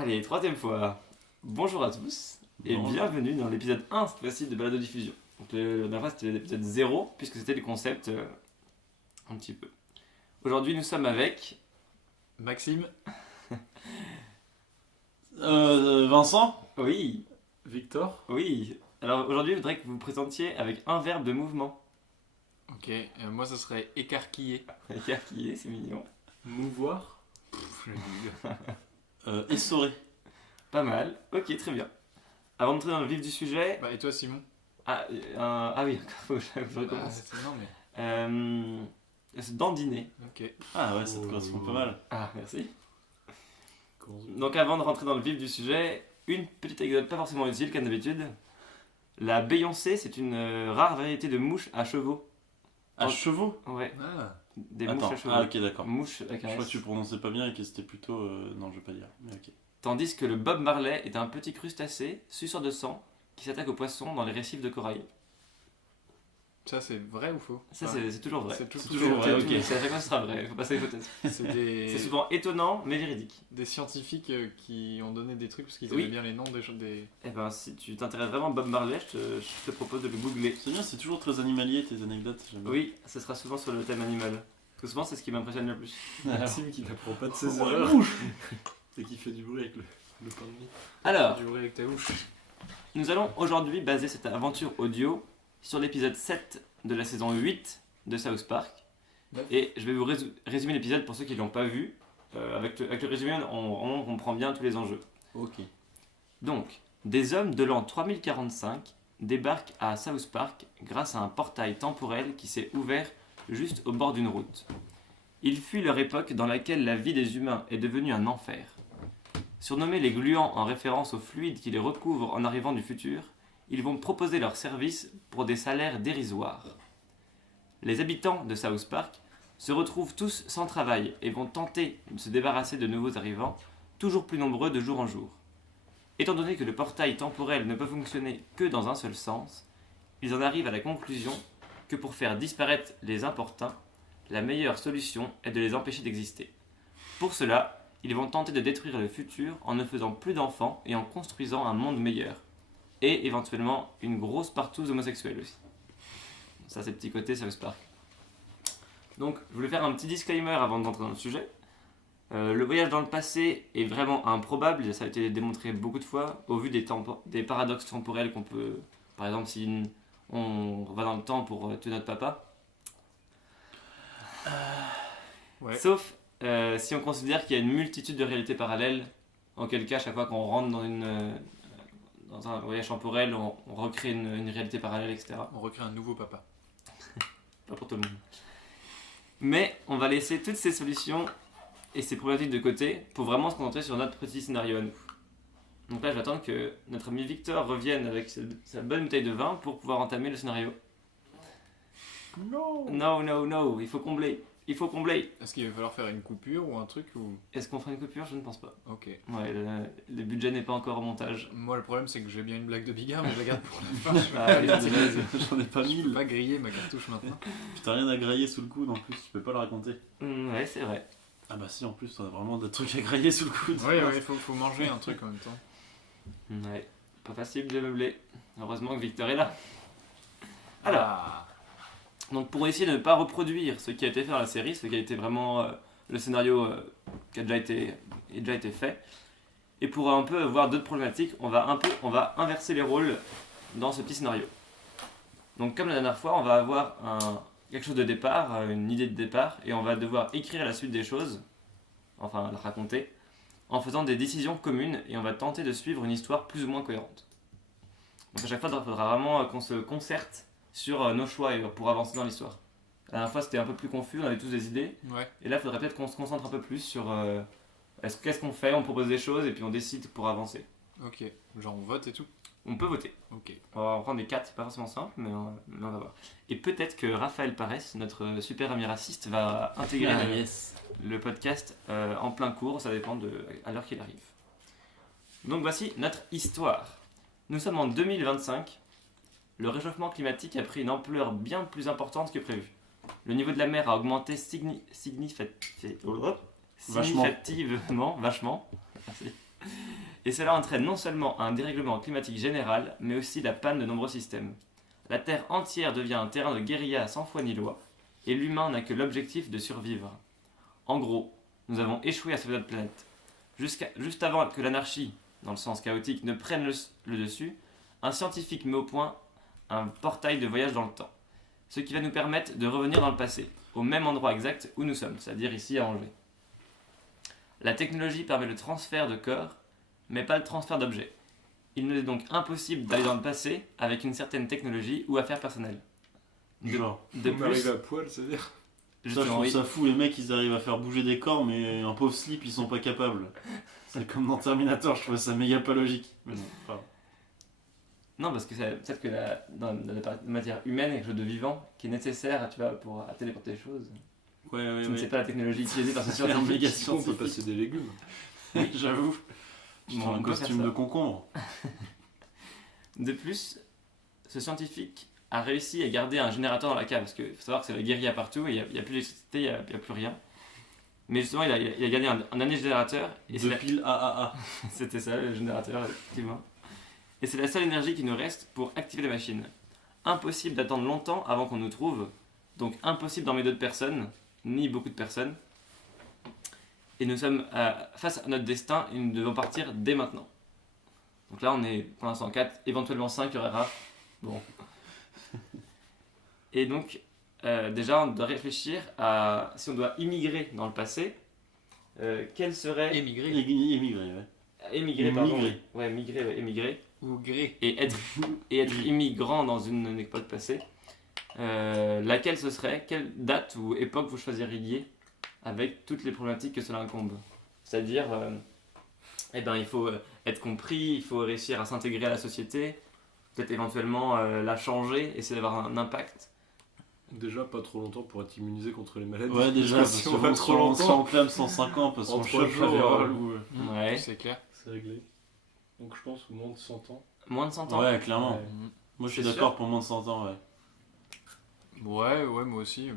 Allez, troisième fois. Bonjour à tous et Bonjour. bienvenue dans l'épisode 1 cette fois-ci de Balado Diffusion. Donc la dernière fois c'était l'épisode 0 puisque c'était le concept un petit peu. Aujourd'hui nous sommes avec... Maxime, Vincent. Oui, Victor. oui. Alors aujourd'hui je voudrais que vous vous présentiez avec un verbe de mouvement. Ok, moi ce serait écarquillé. Écarquillé, c'est mignon. Mouvoir. Le nul. Essoré. Pas mal, ok très bien. Avant d'entrer dans le vif du sujet... Bah et toi Simon? Ah oui, faut que je recommence. Non mais. C'est dandiner. Ok. Ah ouais, ça te correspond pas mal. Ah merci. Donc avant de rentrer dans le vif du sujet, une petite anecdote pas forcément utile comme d'habitude. La Beyoncé, c'est une rare variété de mouches à chevaux. À chevaux. Ouais, Ah. des Attends, mouches à chevaux. ah ok d'accord. Mouches avec Je un crois que S. tu prononçais pas bien et que c'était plutôt... Non, je vais pas dire. Mais ok. Tandis que le Bob Marley est un petit crustacé, suceur de sang, qui s'attaque aux poissons dans les récifs de corail. Ça c'est vrai ou faux? Ça, Ah, c'est toujours vrai. C'est toujours vrai, ok. C'est à chaque fois ce sera vrai, faut passer l'hypothèse. C'est C'est des, souvent étonnant, mais véridique. des scientifiques qui ont donné des trucs parce qu'ils Oui. aimaient bien les noms des choses. Eh ben, si tu t'intéresses vraiment à Bob Marley, je te propose de le googler. C'est bien, c'est toujours très animalier tes anecdotes. j'aime bien. Oui, ce sera souvent sur le thème animal. Parce que souvent, c'est ce qui m'impressionne le plus. Maxime qui n'apprend pas de ses Oh, la erreurs. mouche. Et qui fait du bruit avec le pain de mie. Alors, Du bruit avec ta bouche. nous allons aujourd'hui baser cette aventure audio sur l'épisode 7 de la saison 8 de South Park. Ouais. Et je vais vous résumer l'épisode pour ceux qui ne l'ont pas vu. Avec le résumé, on comprend bien tous les enjeux. Ok. Donc, des hommes de l'an 3045 débarquent à South Park grâce à un portail temporel qui s'est ouvert juste au bord d'une route. Ils fuient leur époque dans laquelle la vie des humains est devenue un enfer. Surnommés les gluants en référence aux fluides qui les recouvrent en arrivant du futur, ils vont proposer leurs services pour des salaires dérisoires. Les habitants de South Park se retrouvent tous sans travail et vont tenter de se débarrasser de nouveaux arrivants, toujours plus nombreux de jour en jour. Étant donné que le portail temporel ne peut fonctionner que dans un seul sens, ils en arrivent à la conclusion que pour faire disparaître les importuns, la meilleure solution est de les empêcher d'exister. Pour cela, ils vont tenter de détruire le futur en ne faisant plus d'enfants et en construisant un monde meilleur. Et éventuellement une grosse partouze homosexuelle aussi. Ça c'est le petit côté South Park. Donc je voulais faire un petit disclaimer avant d'entrer dans le sujet. Le voyage dans le passé est vraiment improbable, ça a été démontré beaucoup de fois, au vu des paradoxes temporels qu'on peut... Par exemple si on va dans le temps pour tuer notre papa. Ouais. Sauf si on considère qu'il y a une multitude de réalités parallèles, auquel cas chaque fois qu'on rentre dans un voyage temporel, on recrée une réalité parallèle, etc. On recrée un nouveau papa. Pas pour tout le monde. Mais on va laisser toutes ces solutions et ces problématiques de côté pour vraiment se concentrer sur notre petit scénario à nous. Donc là, je vais attendre que notre ami Victor revienne avec sa bonne bouteille de vin pour pouvoir entamer le scénario. Non. No, il faut combler. Il faut combler. Est-ce qu'il va falloir faire une coupure ou un truc ou... Est-ce qu'on fera une coupure? Je ne pense pas. Ok. Ouais, le budget n'est pas encore au montage. Moi le problème c'est que j'ai bien une blague de Bigard mais je la garde pour la fin. Ah, Allez, vas-y. J'en ai pas Je peux mille. pas griller ma cartouche maintenant. Puis t'as rien à grailler sous le coude en plus, tu peux pas le raconter. Ouais, c'est vrai. Ah bah si, en plus t'as vraiment des trucs à grailler sous le coude. Oui, faut manger un truc en même temps. Ouais, pas facile de meubler. Heureusement que Victor est là. Alors, Ah. donc pour essayer de ne pas reproduire ce qui a été fait dans la série, ce qui a été vraiment le scénario qui a déjà été fait, et pour un peu voir d'autres problématiques, on va inverser les rôles dans ce petit scénario. Donc comme la dernière fois, on va avoir quelque chose de départ, une idée de départ, et on va devoir écrire la suite des choses, enfin la raconter, en faisant des décisions communes, et on va tenter de suivre une histoire plus ou moins cohérente. Donc à chaque fois, il faudra vraiment qu'on se concerte sur nos choix pour avancer dans l'histoire. La dernière fois, c'était un peu plus confus, on avait tous des idées, Ouais. et là, il faudrait peut-être qu'on se concentre un peu plus sur qu'est-ce qu'on fait, on propose des choses, et puis on décide pour avancer. Ok. Genre on vote et tout. On peut voter. Ok. On va en prendre des 4, c'est pas forcément simple, mais on va voir. Et peut-être que Raphaël Paresse, notre super ami raciste, va intégrer Ah, yes. le podcast en plein cours, ça dépend à l'heure qu'il arrive. Donc voici notre histoire. Nous sommes en 2025. Le réchauffement climatique a pris une ampleur bien plus importante que prévu. Le niveau de la mer a augmenté significativement, vachement, merci, Et cela entraîne non seulement un dérèglement climatique général, mais aussi la panne de nombreux systèmes. La Terre entière devient un terrain de guérilla sans foi ni loi, et l'humain n'a que l'objectif de survivre. En gros, nous avons échoué à sauver notre planète. Juste avant que l'anarchie, dans le sens chaotique, ne prenne le dessus, un scientifique met au point un portail de voyage dans le temps, ce qui va nous permettre de revenir dans le passé, au même endroit exact où nous sommes, c'est-à-dire ici à Angers. La technologie permet le transfert de corps, mais pas le transfert d'objets. Il nous est donc impossible d'aller dans le passé avec une certaine technologie ou affaire personnelle. Genre. De On plus, arrive à poil, c'est-à-dire Ça, je justement, trouve oui. ça fou, les mecs ils arrivent à faire bouger des corps, mais un pauvre slip ils sont pas capables. C'est comme dans Terminator, je trouve ça méga pas logique. Mais non, enfin, Non, parce que peut-être que dans la matière humaine, quelque chose de vivant qui est nécessaire, tu vois, pour téléporter les choses. ouais, Je ne sais pas la technologie utilisée par ce C'est un scientifique. méga Sinon, on peut scientifique. passer des légumes. J'avoue. Je Bon, prends on un peut faire costume ça. de concombre. De plus, ce scientifique a réussi à garder un générateur dans la cave, parce qu'il faut savoir que c'est la guérilla partout, et il n'y a plus d'électricité, il n'y a plus rien. Mais justement, il a gardé un dernier générateur, et c'est Deux piles AAA. c'était ça le générateur, effectivement. Et c'est la seule énergie qui nous reste pour activer la machine. Impossible d'attendre longtemps avant qu'on nous trouve, donc impossible d'emmener d'autres personnes, ni beaucoup de personnes. Et nous sommes face à notre destin et nous devons partir dès maintenant. Donc là, on est pour l'instant 4, éventuellement 5, il y aurait rare. Bon. Et donc, déjà, on doit réfléchir à si on doit immigrer dans le passé, quel serait. Émigrer. Émigré, ouais. Émigrer, pardon. Migrer. Ouais, migrer, ouais, émigrer. Ou gré. Et être immigrant dans une époque passée. Laquelle ce serait? Quelle date ou époque vous choisiriez avec toutes les problématiques que cela incombe? C'est-à-dire, eh ben, il faut être compris, il faut réussir à s'intégrer à la société, peut-être éventuellement la changer, essayer d'avoir un impact. Déjà, pas trop longtemps pour être immunisé contre les maladies. Ouais, déjà, Parce parce que si on va trop on longtemps, s'enflamme 105 ans parce En qu'on 3 chope la jours, vérole Ouais. C'est clair. c'est réglé. Donc je pense au moins de 100 ans. Moins de 100 ans. Ouais, clairement. Ouais. Moi je suis C'est d'accord sûr. pour moins de 100 ans, ouais. Ouais, moi aussi.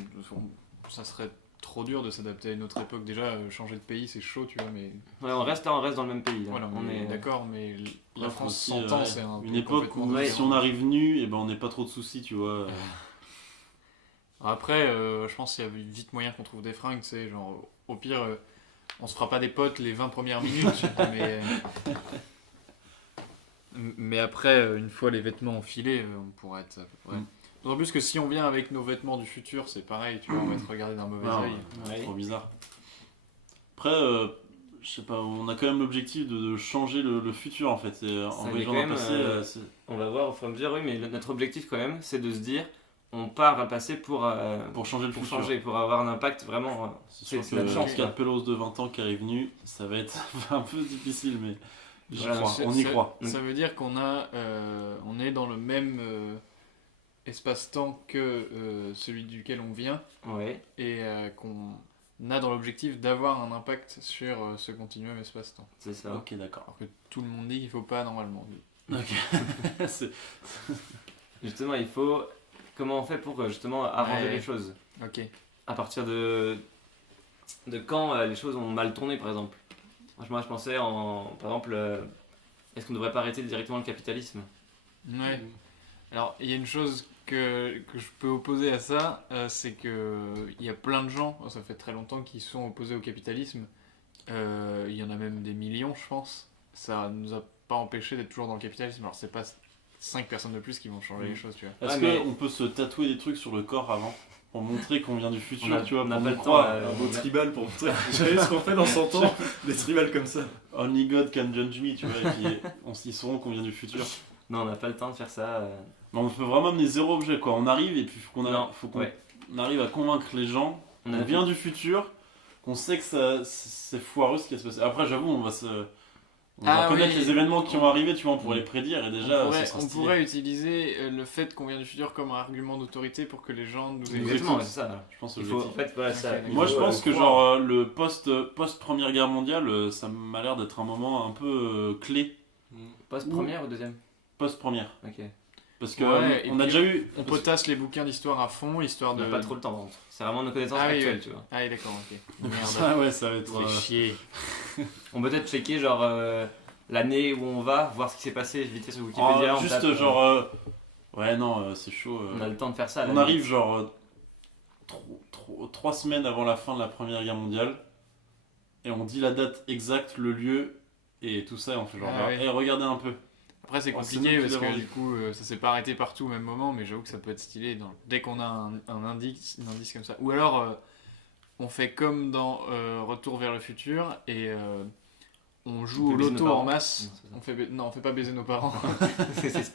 Ça serait trop dur de s'adapter à une autre époque. Déjà, changer de pays, c'est chaud, tu vois, mais... Ouais, on reste dans le même pays. Là. Voilà, on est d'accord, mais la Ouais, France aussi, 100 ans, ouais. c'est un Une pays époque complètement où Ouais. si on arrive nu, et ben on n'est pas trop de soucis, tu vois. Après, je pense qu'il y a vite moyen qu'on trouve des fringues, tu sais, genre, au pire, on se fera pas des potes les 20 premières minutes, mais après, une fois les vêtements enfilés, on pourra être à peu près. Mm. D'autant plus que si on vient avec nos vêtements du futur, c'est pareil, tu vois, on va être regardé d'un mauvais Ah, œil. ouais, Ouais. trop bizarre. Après, je sais pas, on a quand même l'objectif de changer le futur en fait. Et en Ça, il est voyageant quand dans le même, passé, c'est- On va voir au fur et à mesure, oui, mais notre objectif quand même, c'est de se dire, on part à le passé pour changer le futur. changer, pour avoir un impact vraiment. C'est sûr c'est que notre chance, le cas de quoi. Pelos de 20 ans qui arrive nu, ça va être un peu difficile, mais j'y Voilà, crois, on y croit. Ça veut dire qu'on on est dans le même espace-temps que celui duquel on vient, Ouais. et qu'on a dans l'objectif d'avoir un impact sur ce continuum espace-temps. C'est ça. Ok, d'accord. Alors que tout le monde dit qu'il faut pas normalement. Ok. C'est- Justement, il faut. Comment on fait pour justement arranger Ouais. les choses? Ok. À partir de quand les choses ont mal tourné, par exemple. Moi, je pensais par exemple, est-ce qu'on ne devrait pas arrêter directement le capitalisme? Ouais. Alors, il y a une chose que je peux opposer à ça, c'est que il y a plein de gens, ça fait très longtemps, qui sont opposés au capitalisme. Il y en a même des millions, je pense. Ça nous a pas empêché d'être toujours dans le capitalisme. Alors, c'est pas 5 personnes de plus qui vont changer les choses, tu vois. Est-ce Ouais, mais- qu'on peut se tatouer des trucs sur le corps avant pour montrer qu'on vient du futur, On a- tu vois, on n'a pour pas nous le croire. temps, Un beau tribal pour montrer. Vous savez ce qu'on fait dans 100 ans Des tribals comme ça. Only God can judge me, tu vois, et puis ils sauront qu'on vient du futur. Non, on n'a pas le temps de faire ça. Mais on peut vraiment amener zéro objet, quoi. On arrive et puis Non, faut qu'on ouais. on arrive à convaincre les gens On qu'on a vient du futur, qu'on sait que c'est foireux ce qui va se passer. Après, j'avoue, on va connaître oui. les événements qui vont arriver, tu vois, on pourrait les prédire et déjà, ça sera on stylé. pourrait utiliser le fait qu'on vient du futur comme un argument d'autorité pour que les gens nous Exactement. écoutent. Exactement, c'est ça. Je pense Il que faut, en fait, voilà, ça. Ok, il Moi, faut, je pense que croire. genre le post-première guerre mondiale, ça m'a l'air d'être un moment un peu clé. Post-première ou deuxième? Post-première. Ok. Parce que Ouais, et on a puis déjà eu. On potasse les bouquins d'histoire à fond, histoire On de... n'a pas trop le temps, par contre. C'est vraiment nos connaissances Ah oui, actuelles, oui. tu vois. Ah oui, d'accord, ok. Merde. Ah ouais, ça va être. Fait chier. On peut peut-être checker, genre, l'année où on va, voir ce qui s'est passé vite fait sur Wikipédia. Oh, on juste tape, genre. Ouais, non, c'est chaud. on a le temps de faire ça. à la On limite. arrive genre 3 semaines avant la fin de la Première Guerre mondiale et on dit la date exacte, le lieu et tout ça et on fait genre Ah ouais. hey, regardez un peu. Après, c'est Oh, c'est compliqué nous qui parce que l'avons du dit. coup, ça s'est pas arrêté partout au même moment, mais j'avoue que ça peut être stylé dès qu'on a un indice comme ça. Ou alors, on fait comme dans Retour vers le futur et on joue On au fait baiser loto nos parents. en masse. Non, c'est ça. Non, on fait pas baiser nos parents. C'est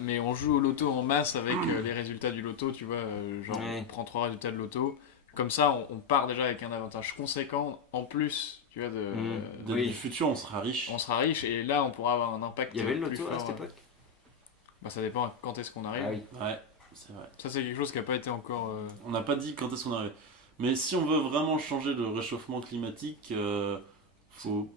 Mais on joue au loto en masse avec les résultats du loto, tu vois. Genre, Ouais. on prend 3 résultats de loto. Comme ça, on part déjà avec un avantage conséquent en plus, tu vois, Oui. Du futur, on sera riche. on sera riche et là, on pourra avoir un impact. Il y avait le plus loto à fort. cette époque. Bah, ça dépend quand est-ce qu'on arrive. Ah oui. Ouais, c'est vrai. Ça, c'est quelque chose qui n'a pas été encore. On n'a pas dit quand est-ce qu'on arrive. Mais si on veut vraiment changer le réchauffement climatique, faut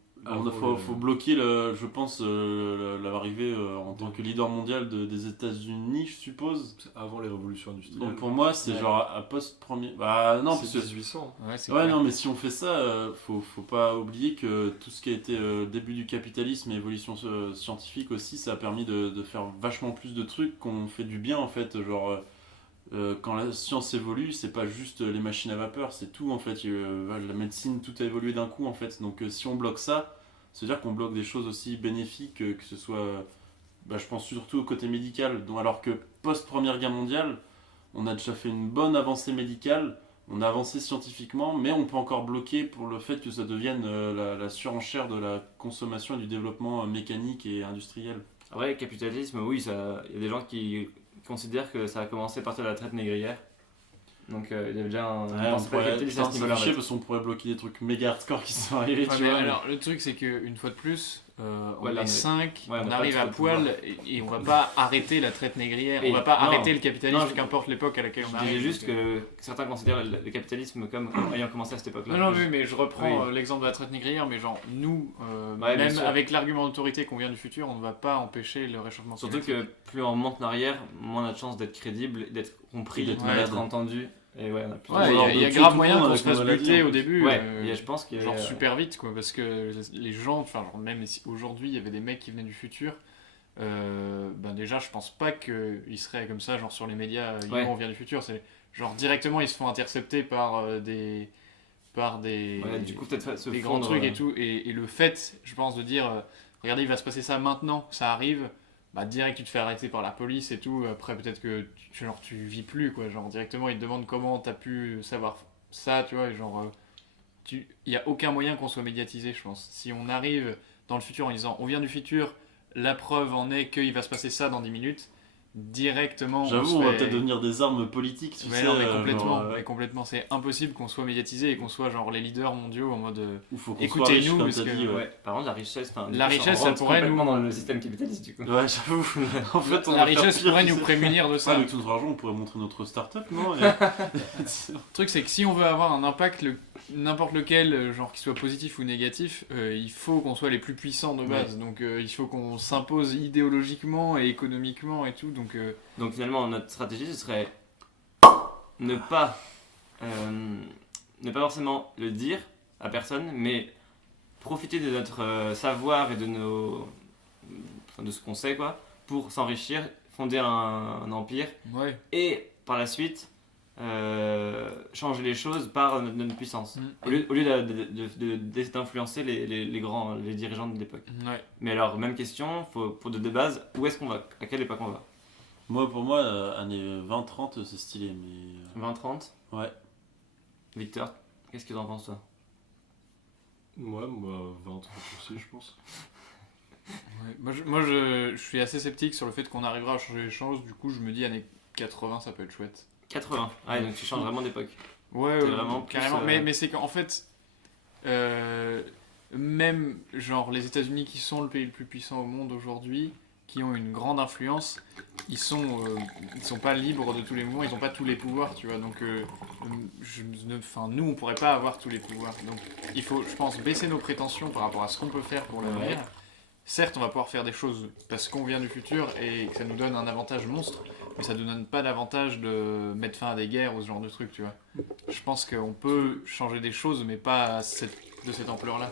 faut bloquer, je pense, l'arrivée en tant que leader mondial des États-Unis, je suppose. C'est avant les révolutions industrielles. Donc pour moi, c'est Ouais. genre à post-premier. Bah non, parce c'est que. 1800. Ouais, c'est Ouais, clair. non, mais si on fait ça, faut pas oublier que tout ce qui a été début du capitalisme et évolution scientifique aussi, ça a permis de faire vachement plus de trucs qu'on fait du bien en fait. Genre, quand la science évolue, c'est pas juste les machines à vapeur, c'est tout en fait. La médecine, tout a évolué d'un coup en fait. Donc si on bloque ça, ça veut dire qu'on bloque des choses aussi bénéfiques, que ce soit, je pense surtout au côté médical. Donc, alors que post-première guerre mondiale, on a déjà fait une bonne avancée médicale. On a avancé scientifiquement, mais on peut encore bloquer pour le fait que ça devienne la surenchère de la consommation et du développement mécanique et industriel. Après, le capitalisme, oui, il y a des gens qui considèrent que ça a commencé à partir de la traite négrière. Donc il y a déjà un. Ouais, on pourrait capitaliste à ce niveau-là. chier parce qu'on pourrait bloquer des trucs méga hardcore qui sont arrivés. Ouais, tu mais vois, alors, le truc, c'est qu'une fois de plus, on Ouais, là, est on est- 5, ouais, on on a pas arrive trop à de poil et on va pas arrêter la traite négrière, Et on va pas non. arrêter le capitalisme, Non, je- qu'importe l'époque à laquelle on Je arrive. disais juste Donc, que certains considèrent le capitalisme comme ayant commencé à cette époque-là. Non, non, oui, mais je reprends Oui. l'exemple de la traite négrière, mais genre, nous, Ouais, bien même sûr. avec l'argument d'autorité qu'on vient du futur, on ne va pas empêcher le réchauffement Surtout climatique. que plus on monte en arrière, moins on a de chances d'être crédible, d'être compris, Et d'être d'être malade. entendu. Et ouais, on a plus Ouais, Alors, il y a de tuer grave tout le moyen monde qu'on avec se fasse la maladie, buter en au plus. début. Ouais, et je pense qu'il y a. Genre super vite quoi, parce que les gens, enfin genre, même si aujourd'hui il y avait des mecs qui venaient du futur, ben déjà je pense pas qu'ils seraient comme ça genre sur les médias, Ouais. on vient du futur, c'est genre directement ils se font intercepter par des Ouais, du coup, peut-être se des grands fondre, trucs et tout, et le fait je pense de dire regardez il va se passer ça maintenant, ça arrive, bah direct tu te fais arrêter par la police et tout, après peut-être que tu vis plus quoi, genre directement ils te demandent comment t'as pu savoir ça, tu vois, et genre il n'y a aucun moyen qu'on soit médiatisé, je pense. Si on arrive dans le futur en disant on vient du futur, la preuve en est qu'il va se passer ça dans 10 minutes, directement. J'avoue, se on va fait- peut-être devenir des armes politiques, tu Mais sais. non, mais complètement, genre, mais complètement. C'est impossible qu'on soit médiatisé et qu'on soit genre les leaders mondiaux en mode. où faut qu'on Écoutez-nous, soit riche, comme parce t'as que- dit. Ouais. Par contre, la richesse, La richesse, ça pourrait complètement nous- dans le système capitaliste du coup. Ouais, j'avoue. En fait, on La va faire richesse pire, pourrait tu nous sais. prémunir de Ouais, ça. avec tout notre argent, on pourrait montrer notre start-up, non Et- Le truc, c'est que si on veut avoir un impact, n'importe lequel, genre qu'il soit positif ou négatif, il faut qu'on soit les plus puissants de base. Donc il faut qu'on s'impose idéologiquement et économiquement et tout. Donc Donc finalement, notre stratégie, ce serait ne pas, ne pas forcément le dire à personne, mais profiter de notre savoir et de de ce qu'on sait quoi, pour s'enrichir, fonder un empire ouais. et par la suite changer les choses par notre puissance. Mm. Au lieu d'influencer les dirigeants de l'époque. Ouais. Mais alors, même question, pour de base, où est-ce qu'on va? À quelle époque on va? Moi, pour moi, années 20-30, c'est stylé, mais. 20-30? Ouais. Victor, qu'est-ce que t'en penses toi? Moi, 20 aussi, je pense. Ouais. Moi, je suis assez sceptique sur le fait qu'on arrivera à changer les choses. Du coup, je me dis années 80, ça peut être chouette. 80. Ah, donc tu changes vraiment d'époque. Ouais, T'es vraiment plus, carrément. Mais c'est qu'en fait, même genre les États-Unis qui sont le pays le plus puissant au monde aujourd'hui, qui ont une grande influence, ils sont pas libres de tous les mouvements, ils ont pas tous les pouvoirs, tu vois. Donc, nous, on pourrait pas avoir tous les pouvoirs. Donc, il faut, je pense, baisser nos prétentions par rapport à ce qu'on peut faire pour l'avenir. Ouais. Certes, on va pouvoir faire des choses parce qu'on vient du futur et que ça nous donne un avantage monstre, mais ça ne nous donne pas l'avantage de mettre fin à des guerres ou ce genre de trucs, tu vois. Je pense qu'on peut changer des choses, mais pas de cette ampleur-là.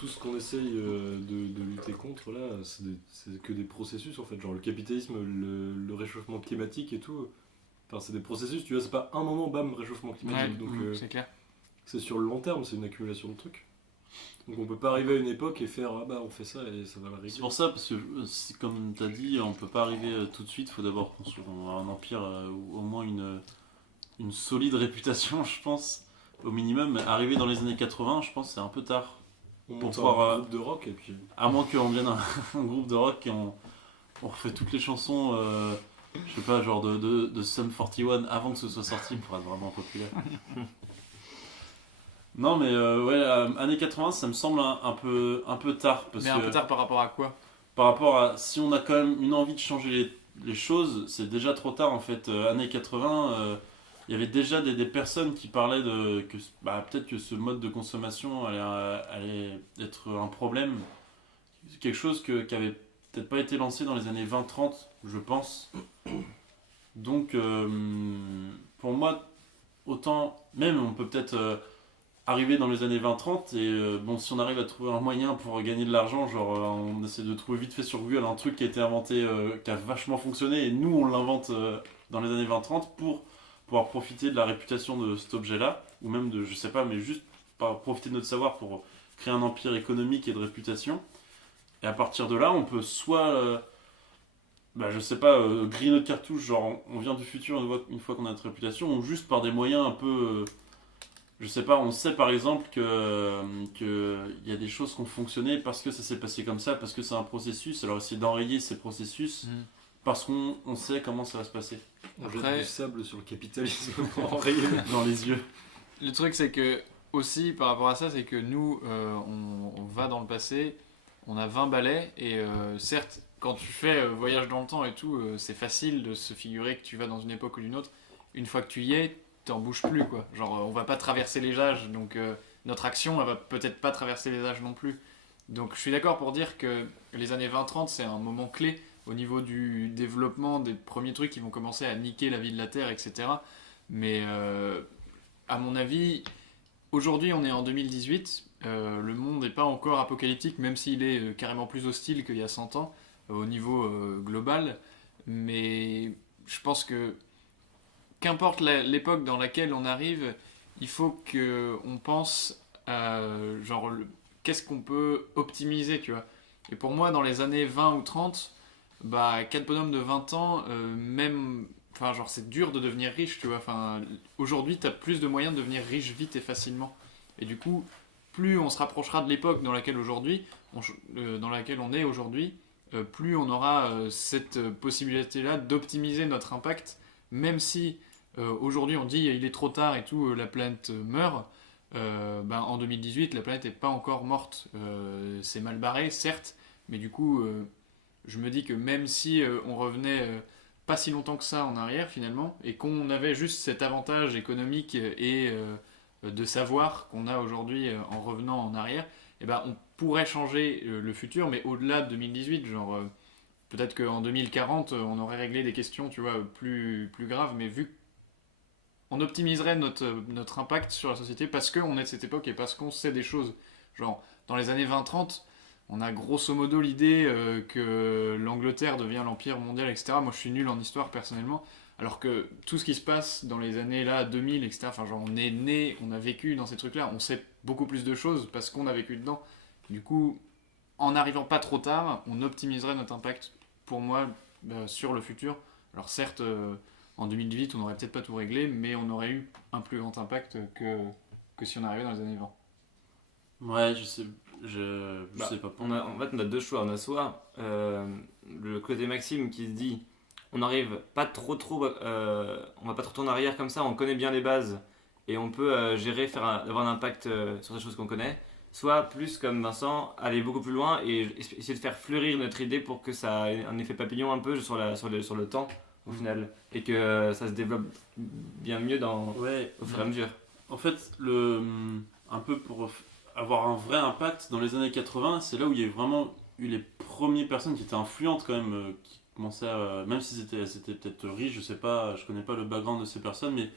tout ce qu'on essaye de lutter contre là, c'est que des processus en fait. Genre le capitalisme, le réchauffement climatique et tout. Enfin, c'est des processus, tu vois, c'est pas un moment, bam, réchauffement climatique. Donc c'est clair. c'est sur le long terme, c'est une accumulation de trucs. Donc on peut pas arriver à une époque et faire ah bah on fait ça et ça va l'arriver. C'est pour ça, parce que comme tu as dit, on peut pas arriver tout de suite, il faut d'abord construire un empire ou au moins une solide réputation, je pense, au minimum. Arriver dans les années 80, je pense c'est un peu tard. On pour monte pouvoir, un groupe de rock et puis. À moins qu'on vienne un groupe de rock et on refait toutes les chansons, je sais pas, genre de Sum 41 avant que ce soit sorti pour être vraiment populaire. Non mais ouais, années 80 ça me semble un peu tard. Parce Mais un peu tard par rapport à quoi? par rapport à si on a quand même une envie de changer les choses, c'est déjà trop tard en fait. Années 80, il y avait déjà des personnes qui parlaient de que peut-être que ce mode de consommation allait être un problème. C'est quelque chose qui avait peut-être pas été lancé dans les années 20-30, je pense. Donc pour moi, autant même on peut peut-être arriver dans les années 20-30 et bon, si on arrive à trouver un moyen pour gagner de l'argent, genre on essaie de trouver vite fait sur Google un truc qui a été inventé, qui a vachement fonctionné et nous on l'invente dans les années 20-30 pour pouvoir profiter de la réputation de cet objet-là, ou même de, je sais pas, mais juste profiter de notre savoir pour créer un empire économique et de réputation. Et à partir de là, on peut soit, je sais pas, griller notre cartouche, genre on vient du futur une fois qu'on a notre réputation, ou juste par des moyens un peu... je sais pas, on sait par exemple que y a des choses qui ont fonctionné parce que ça s'est passé comme ça, parce que c'est un processus, alors essayer d'enrayer ces processus parce qu'on sait comment ça va se passer. On jette Après- du sable sur le capitalisme pour enrayer. Dans les yeux. Le truc, c'est que, aussi, par rapport à ça, c'est que nous, on va dans le passé, on a 20 balais, et certes, quand tu fais voyage dans le temps et tout, c'est facile de se figurer que tu vas dans une époque ou d'une autre. Une fois que tu y es, t'en bouges plus, quoi. Genre, on va pas traverser les âges, donc notre action, elle va peut-être pas traverser les âges non plus. Donc, je suis d'accord pour dire que les années 20-30, c'est un moment clé au niveau du développement des premiers trucs qui vont commencer à niquer la vie de la Terre, etc. Mais à mon avis, aujourd'hui on est en 2018, le monde n'est pas encore apocalyptique, même s'il est carrément plus hostile qu'il y a 100 ans au niveau global. Mais je pense que qu'importe l'époque dans laquelle on arrive, il faut qu'on pense à genre, qu'est-ce qu'on peut optimiser, tu vois. Et pour moi, dans les années 20 ou 30, 4 bonhommes de 20 ans, même... Enfin, genre, c'est dur de devenir riche, tu vois. Enfin, aujourd'hui, t'as plus de moyens de devenir riche vite et facilement. Et du coup, plus on se rapprochera de l'époque dans laquelle on est aujourd'hui, plus on aura cette possibilité-là d'optimiser notre impact, même si aujourd'hui on dit il est trop tard et tout, la planète meurt. En 2018, la planète n'est pas encore morte. C'est mal barré, certes, mais du coup, je me dis que même si on revenait pas si longtemps que ça en arrière finalement, et qu'on avait juste cet avantage économique et de savoir qu'on a aujourd'hui en revenant en arrière, on pourrait changer le futur, mais au-delà de 2018, genre peut-être qu'en 2040 on aurait réglé des questions, tu vois, plus graves, mais vu qu'on optimiserait notre impact sur la société parce qu'on est de cette époque et parce qu'on sait des choses. Genre, dans les années 20-30, on a grosso modo l'idée que l'Angleterre devient l'empire mondial, etc. Moi, je suis nul en histoire personnellement. Alors que tout ce qui se passe dans les années là 2000, etc. Enfin, genre, on est né, on a vécu dans ces trucs-là, on sait beaucoup plus de choses parce qu'on a vécu dedans. Du coup, en n'arrivant pas trop tard, on optimiserait notre impact, pour moi, sur le futur. Alors certes, en 2018, on n'aurait peut-être pas tout réglé, mais on aurait eu un plus grand impact que si on arrivait dans les années 20. Ouais, je sais pas. On a deux choix. On a soit le côté Maxime qui se dit on arrive pas trop, on va pas trop tourner en arrière comme ça, on connaît bien les bases et on peut gérer, avoir un impact sur des choses qu'on connaît. Soit plus comme Vincent, aller beaucoup plus loin et essayer de faire fleurir notre idée pour que ça ait un effet papillon un peu sur le temps au final et que ça se développe bien mieux au fur et à mesure. En fait, un peu pour avoir un vrai impact dans les années 80, c'est là où il y a vraiment eu les premières personnes qui étaient influentes quand même, qui commençaient à, même si c'était peut-être riche, je sais pas, je connais pas le background de ces personnes, mais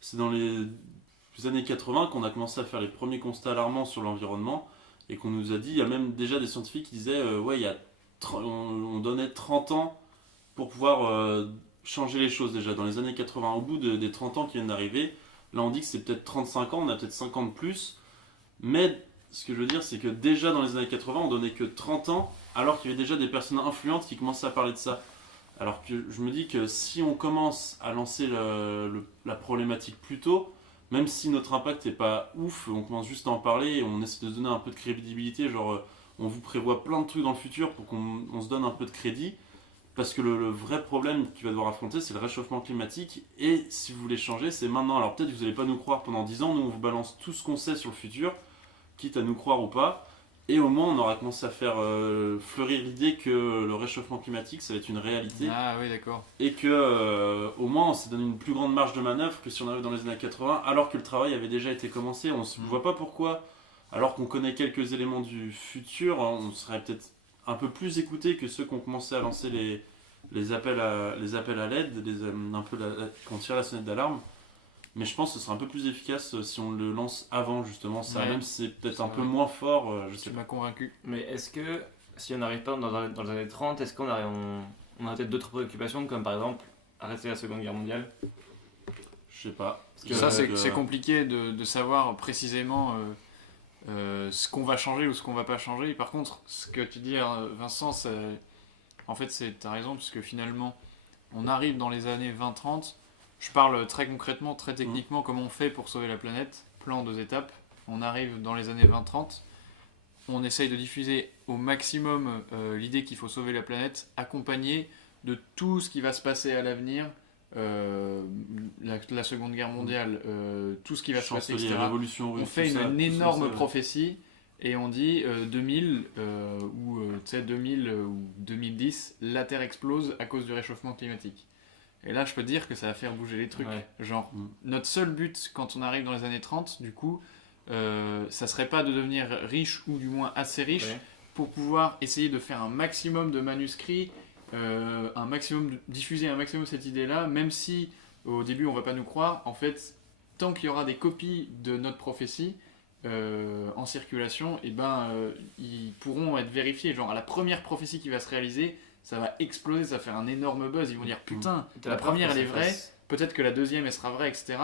c'est dans les années 80 qu'on a commencé à faire les premiers constats alarmants sur l'environnement et qu'on nous a dit, il y a même déjà des scientifiques qui disaient, ouais, on donnait 30 ans pour pouvoir changer les choses déjà, dans les années 80, au bout des 30 ans qui viennent d'arriver. Là, on dit que c'est peut-être 35 ans, on a peut-être 50 de plus, mais ce que je veux dire, c'est que déjà dans les années 80, on donnait que 30 ans, alors qu'il y avait déjà des personnes influentes qui commençaient à parler de ça. Alors que je me dis que si on commence à lancer la problématique plus tôt, même si notre impact n'est pas ouf, on commence juste à en parler et on essaie de se donner un peu de crédibilité, genre on vous prévoit plein de trucs dans le futur pour qu'on se donne un peu de crédit, parce que le vrai problème qu'il va devoir affronter, c'est le réchauffement climatique, et si vous voulez changer, c'est maintenant. Alors peut-être que vous n'allez pas nous croire pendant 10 ans, nous on vous balance tout ce qu'on sait sur le futur, quitte à nous croire ou pas, et au moins on aura commencé à faire fleurir l'idée que le réchauffement climatique ça va être une réalité, Ah oui, d'accord. et que au moins on s'est donné une plus grande marge de manœuvre que si on arrive dans les années 80, alors que le travail avait déjà été commencé. On ne voit pas pourquoi, alors qu'on connaît quelques éléments du futur, on serait peut-être un peu plus écouté que ceux qui ont commencé à lancer les appels à l'aide, un peu quand on tire la sonnette d'alarme. Mais je pense que ce sera un peu plus efficace si on le lance avant, justement. Ça, Ouais, même si c'est peut-être c'est un peu vrai. moins fort, je sais Tu pas. m'as convaincu. Mais est-ce que si on n'arrive pas dans les années 30, est-ce on a peut-être d'autres préoccupations comme par exemple arrêter la Seconde Guerre mondiale? Je sais pas. Parce que Ça, Euh, c'est compliqué de savoir précisément ce qu'on va changer ou ce qu'on va pas changer. Et par contre, ce que tu dis, Vincent, en fait, t'as raison, puisque finalement, on arrive dans les années 20-30. Je parle très concrètement, très techniquement, comment on fait pour sauver la planète. Plan 2 étapes. On arrive dans les années 20-30. On essaye de diffuser au maximum l'idée qu'il faut sauver la planète, accompagné de tout ce qui va se passer à l'avenir, la Seconde Guerre mondiale, tout ce qui va se passer, Chancelier, etc. révolution russe, On fait tout ça, une tout énorme ça, ouais. prophétie et on dit 2000 ou 2000 ou 2010, la Terre explose à cause du réchauffement climatique. Et là, je peux te dire que ça va faire bouger les trucs. Ouais. Genre, Mm. notre seul but quand on arrive dans les années 30, du coup, ça serait pas de devenir riche ou du moins assez riche Ouais. pour pouvoir essayer de faire un maximum de manuscrits, diffuser un maximum cette idée-là, même si au début on va pas nous croire. En fait, tant qu'il y aura des copies de notre prophétie en circulation, et ils pourront être vérifiés. Genre à la première prophétie qui va se réaliser, ça va exploser, ça va faire un énorme buzz. Ils vont dire putain, T'as la peur première que elle est ça vraie, fasse- peut-être que la deuxième elle sera vraie, etc.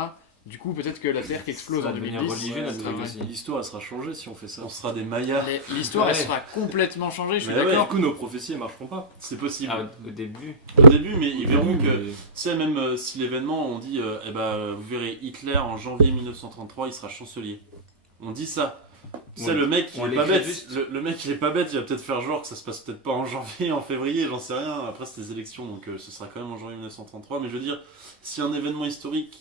Du coup, peut-être que la Terre qui explose Ça en va devenir 2010. religieux, notre c'est truc vrai. aussi. L'histoire, elle sera changée si on fait ça. On sera des Mayas. Mais l'histoire elle Ouais. sera complètement changée, je suis Mais ouais. d'accord. Du coup, nos prophéties, elles marcheront pas. C'est possible. Ah, au début. Au début, mais ils verront que, Mais- tu sais, même si l'événement, on dit, vous verrez Hitler en janvier 1933, il sera chancelier. On dit ça. Tu sais, Ouais. le mec, On il est pas l'écrit bête. juste. Le mec, il est pas bête, il va peut-être faire genre que ça se passe peut-être pas en janvier, en février, j'en sais rien. Après, c'est des élections, donc ce sera quand même en janvier 1933. Mais je veux dire, si un événement historique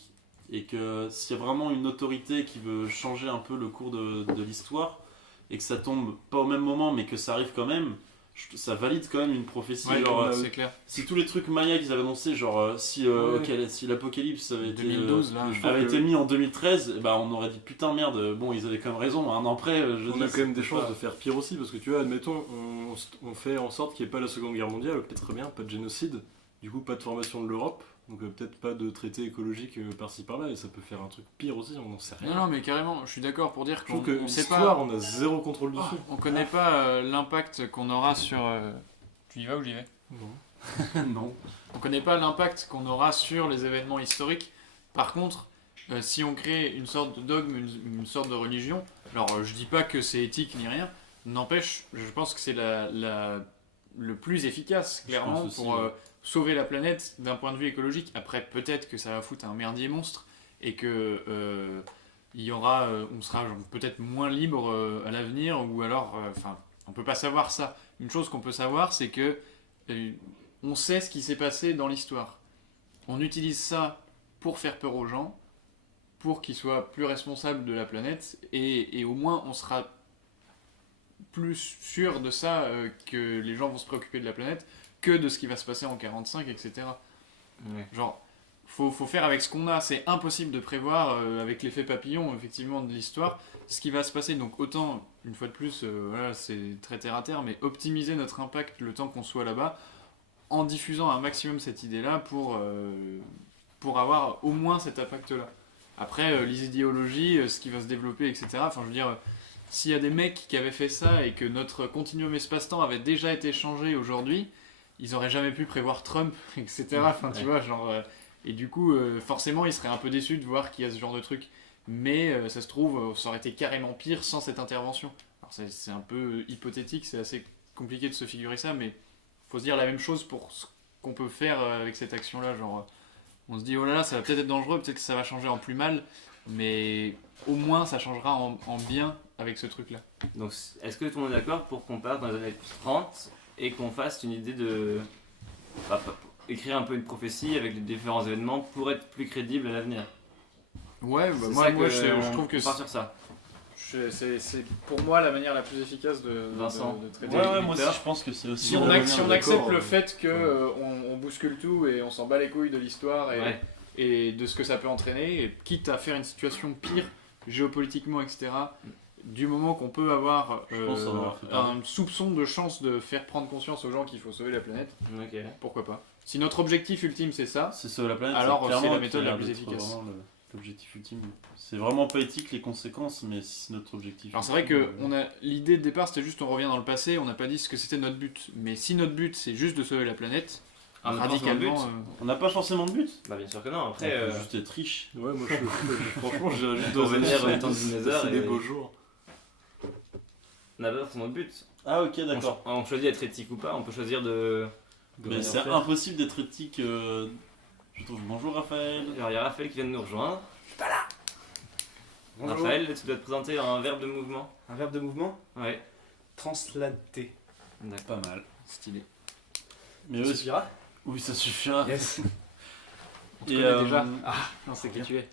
et que s'il y a vraiment une autorité qui veut changer un peu le cours de l'histoire et que ça tombe pas au même moment, mais que ça arrive quand même, ça valide quand même une prophétie. Ouais, genre, c'est clair. si tous les trucs mayas qu'ils avaient annoncés, genre si l'apocalypse avait été, 2012 là. je trouve avait que- été mis en 2013, on aurait dit putain merde, bon ils avaient quand même raison, un an après, je veux On dire, a quand même des c'est chances pas- de faire pire aussi, parce que tu vois, admettons, on fait en sorte qu'il n'y ait pas la Seconde Guerre mondiale, peut-être très bien, pas de génocide, du coup pas de formation de l'Europe, donc peut-être pas de traité écologique par-ci par-là, et ça peut faire un truc pire aussi, on n'en sait rien. Non, non, mais carrément, je suis d'accord pour dire Je trouve qu'on que on sait l'histoire, pas, on a zéro contrôle dessus. on connaît pas l'impact qu'on aura sur. Tu y vas ou j'y vais? non. On connaît pas l'impact qu'on aura sur les événements historiques. Par contre, si on crée une sorte de dogme, une sorte de religion, alors je dis pas que c'est éthique ni rien, n'empêche, je pense que c'est le plus efficace, clairement, pense aussi, pour ouais. sauver la planète d'un point de vue écologique. Après, peut-être que ça va foutre un merdier monstre et que il y aura, on sera genre, peut-être moins libre à l'avenir, ou alors, enfin, on peut pas savoir ça. Une chose qu'on peut savoir, c'est que on sait ce qui s'est passé dans l'histoire. On utilise ça pour faire peur aux gens, pour qu'ils soient plus responsables de la planète, et au moins on sera plus sûr de ça, que les gens vont se préoccuper de la planète, que de ce qui va se passer en 45, etc. Ouais. Genre, faut faire avec ce qu'on a. C'est impossible de prévoir, avec l'effet papillon, effectivement, de l'histoire, ce qui va se passer. Donc autant, une fois de plus, voilà, c'est très terre à terre, mais optimiser notre impact le temps qu'on soit là-bas, en diffusant un maximum cette idée-là pour avoir au moins cet impact-là. Après, les idéologies, ce qui va se développer, etc. Enfin, je veux dire, s'il y a des mecs qui avaient fait ça et que notre continuum espace-temps avait déjà été changé aujourd'hui, ils auraient jamais pu prévoir Trump, etc. Enfin, tu vois, genre. Et du coup, forcément, ils seraient un peu déçus de voir qu'il y a ce genre de truc. Mais ça se trouve, ça aurait été carrément pire sans cette intervention. Alors, c'est un peu hypothétique, c'est assez compliqué de se figurer ça, mais faut se dire la même chose pour ce qu'on peut faire avec cette action-là. Genre, on se dit, oh là là, ça va peut-être être dangereux, peut-être que ça va changer en plus mal, mais au moins ça changera en bien avec ce truc-là. Donc, est-ce que tout le monde est d'accord pour qu'on parte dans les années 30 et qu'on fasse une idée de. Écrire un peu une prophétie avec les différents événements pour être plus crédible à l'avenir? Ouais, C'est moi, ça je trouve que on part sur ça. c'est pour moi la manière la plus efficace de Vincent. traiter Ouais, les ouais, moi aussi militaires. je pense que c'est aussi. Si on, si on accepte d'accord, le fait que on bouscule tout et on s'en bat les couilles de l'histoire Ouais. et de ce que ça peut entraîner, et quitte à faire une situation pire géopolitiquement, etc., du moment qu'on peut avoir Je pense que ça va faire un soupçon de chance de faire prendre conscience aux gens qu'il faut sauver la planète, Ok. pourquoi pas. Si notre objectif ultime c'est ça, C'est ça la planète. Alors, clairement, c'est la qui méthode a la l'air plus d'être efficace. vraiment l'objectif ultime. C'est vraiment pas éthique les conséquences, mais si c'est notre objectif. alors c'est vrai que l'idée de départ c'était juste on revient dans le passé, on n'a pas dit ce que c'était notre but, mais si notre but c'est juste de sauver la planète, Ah, on a pas forcément de but. radicalement... On n'a pas forcément de but. Bah, bien sûr que non. On Après, peut juste être riche. Ouais, moi, franchement, j'ai juste Pour venir années, au temps de dinosaures c'est des et- beaux jours. on n'a pas forcément de but. Ah ok d'accord. On choisit d'être éthique ou pas, on peut choisir de. De Mais rien c'est faire. impossible d'être éthique. Je trouve. Bonjour Raphaël. Alors, il y a Raphaël qui vient de nous rejoindre. Bonjour. Raphaël, tu dois te présenter un verbe de mouvement. Un verbe de mouvement? Ouais. Translater. Pas mal. Stylé. Mais Ça oui, suffira? oui, ça suffira. Yes. On te connaît déjà. Ah, Non, c'est qui bien. tu es.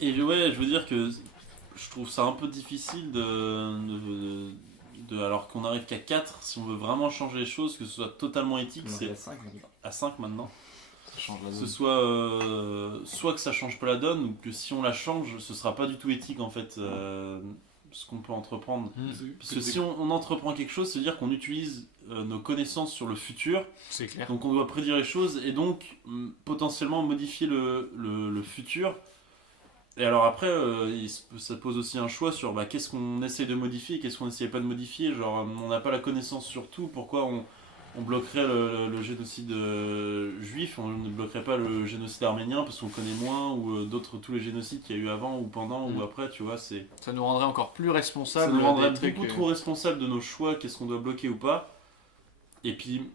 Et ouais, je veux dire que je trouve ça un peu difficile alors qu'on arrive qu'à 4, si on veut vraiment changer les choses, que ce soit totalement éthique, On est c'est à 5 maintenant. à 5 maintenant. Ça change la Que ce zone. soit soit que ça change pas la donne, ou que si on la change, ce sera pas du tout éthique en fait, ce qu'on peut entreprendre. Parce que si on entreprend quelque chose, c'est-à-dire qu'on utilise nos connaissances sur le futur, C'est clair. donc on doit prédire les choses et donc potentiellement modifier le futur. Et alors après, ça pose aussi un choix sur qu'est-ce qu'on essaie de modifier et qu'est-ce qu'on n'essaie pas de modifier. Genre, on n'a pas la connaissance sur tout, pourquoi on bloquerait le génocide juif, on ne bloquerait pas le génocide arménien parce qu'on connaît moins, ou tous les génocides qu'il y a eu avant ou pendant ou après, tu vois, c'est... Ça nous rendrait encore plus Ça responsables. nous rendrait des trucs, beaucoup trop responsables de nos choix, qu'est-ce qu'on doit bloquer ou pas. Et puis,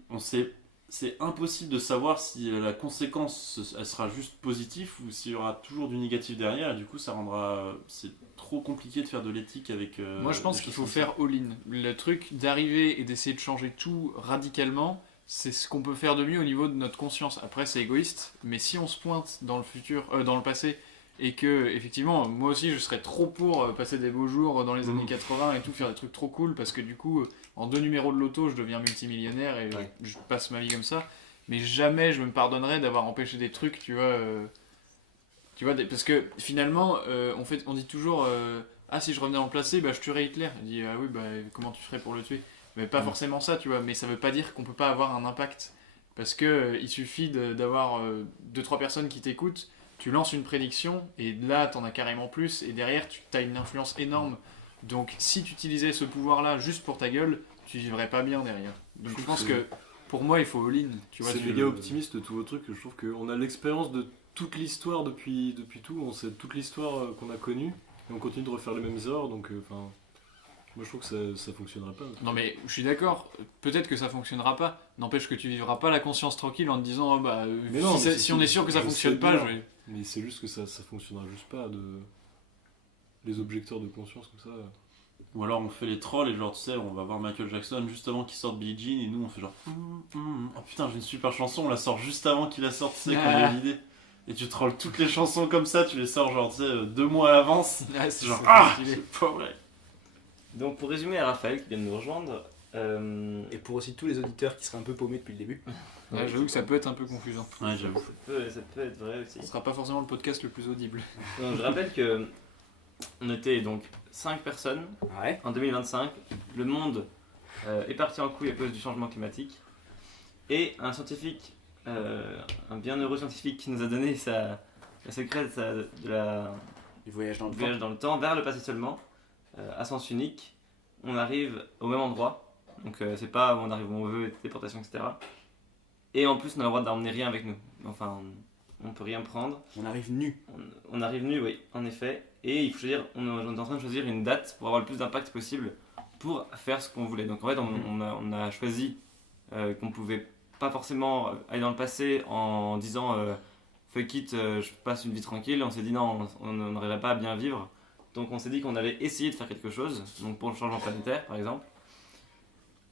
c'est impossible de savoir si la conséquence elle sera juste positive ou s'il y aura toujours du négatif derrière. Et du coup, ça rendra. C'est trop compliqué de faire de l'éthique avec. Moi, je pense des qu'il choses faut comme ça. faire all-in. Le truc d'arriver et d'essayer de changer tout radicalement, c'est ce qu'on peut faire de mieux au niveau de notre conscience. Après, c'est égoïste, mais si on se pointe dans le futur, dans le passé, et que, effectivement, moi aussi, je serais trop pour passer des beaux jours dans les années 80 et tout, faire des trucs trop cool, parce que du coup, en 2 numéros de loto, je deviens multimillionnaire et Ouais. je passe ma vie comme ça. Mais jamais je me pardonnerais d'avoir empêché des trucs, tu vois. Parce que finalement, on dit toujours ah, si je revenais dans le passé, je tuerais Hitler. Il dit ah oui, comment tu ferais pour le tuer? Mais pas forcément ça, tu vois. Mais ça veut pas dire qu'on peut pas avoir un impact. Parce que il suffit d'avoir 2-3 personnes qui t'écoutent, tu lances une prédiction et là t'en as carrément plus et derrière tu as une influence énorme. Donc si tu utilisais ce pouvoir-là juste pour ta gueule, tu vivrais pas bien derrière. Donc je pense que pour moi il faut all-in. Tu vois, C'est méga optimiste tous vos trucs. Je trouve qu'on a l'expérience de toute l'histoire depuis tout. On sait toute l'histoire qu'on a connue et on continue de refaire les mêmes erreurs. Donc, moi je trouve que ça fonctionnerait pas. Non mais je suis d'accord, peut-être que ça fonctionnera pas, n'empêche que tu vivras pas la conscience tranquille en te disant Mais non, mais si on est sûr que ça je fonctionne sais pas, bien. je vais... Mais c'est juste que ça fonctionnera juste pas les objecteurs de conscience comme ça. Ou alors on fait les trolls et genre, tu sais, on va voir Michael Jackson juste avant qu'il sorte Billie Jean et nous on fait genre oh putain, j'ai une super chanson, on la sort juste avant qu'il la sorte, tu sais, quand il y a l'idée. Et tu trolls toutes les chansons comme ça, tu les sors genre, tu sais, 2 mois à l'avance. Ouais, C'est genre, c'est stylé. c'est pas vrai. Donc, pour résumer à Raphaël qui vient de nous rejoindre, Et pour aussi tous les auditeurs qui seraient un peu paumés depuis le début. Ouais, j'avoue que ça peut être un peu confusant. Ouais, j'avoue. ça peut être vrai aussi. Ce sera pas forcément le podcast le plus audible. Donc, je rappelle que on était donc 5 personnes Ouais. en 2025. Le monde est parti en couille à cause du changement climatique. Et un scientifique, un bienheureux scientifique qui nous a donné la secret de la Les voyages dans le voyage temps. dans le temps vers le passé seulement, à sens unique, on arrive au même endroit. Donc c'est pas où on arrive où on veut, déportation, etc. Et en plus, on a le droit d'emmener rien avec nous. Enfin, on peut rien prendre. On arrive nu. On arrive nu, oui, en effet. Et il faut choisir, on est en train de choisir une date pour avoir le plus d'impact possible pour faire ce qu'on voulait. Donc en fait, on a choisi qu'on pouvait pas forcément aller dans le passé en disant fuck it, je passe une vie tranquille. On s'est dit non, on n'arriverait pas à bien vivre. Donc on s'est dit qu'on allait essayer de faire quelque chose, donc pour le changement planétaire par exemple,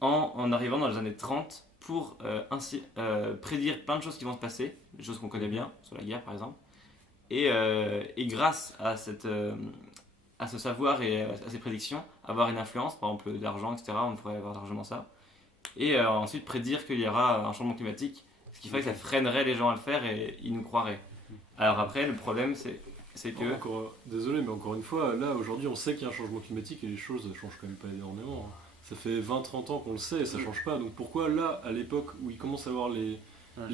en arrivant dans les années 30 pour ainsi prédire plein de choses qui vont se passer, des choses qu'on connaît bien, sur la guerre par exemple. Et grâce à ce savoir et à ces prédictions, avoir une influence, par exemple l'argent, etc., on pourrait avoir largement ça. Et ensuite prédire qu'il y aura un changement climatique, ce qui ferait que ça freinerait les gens à le faire et ils nous croiraient. Alors après, le problème, c'est que... Désolé, mais encore une fois, là, aujourd'hui, on sait qu'il y a un changement climatique et les choses ne changent quand même pas énormément. Ça fait 20-30 ans qu'on le sait et ça ne change pas. Donc pourquoi là, à l'époque où il commence à avoir les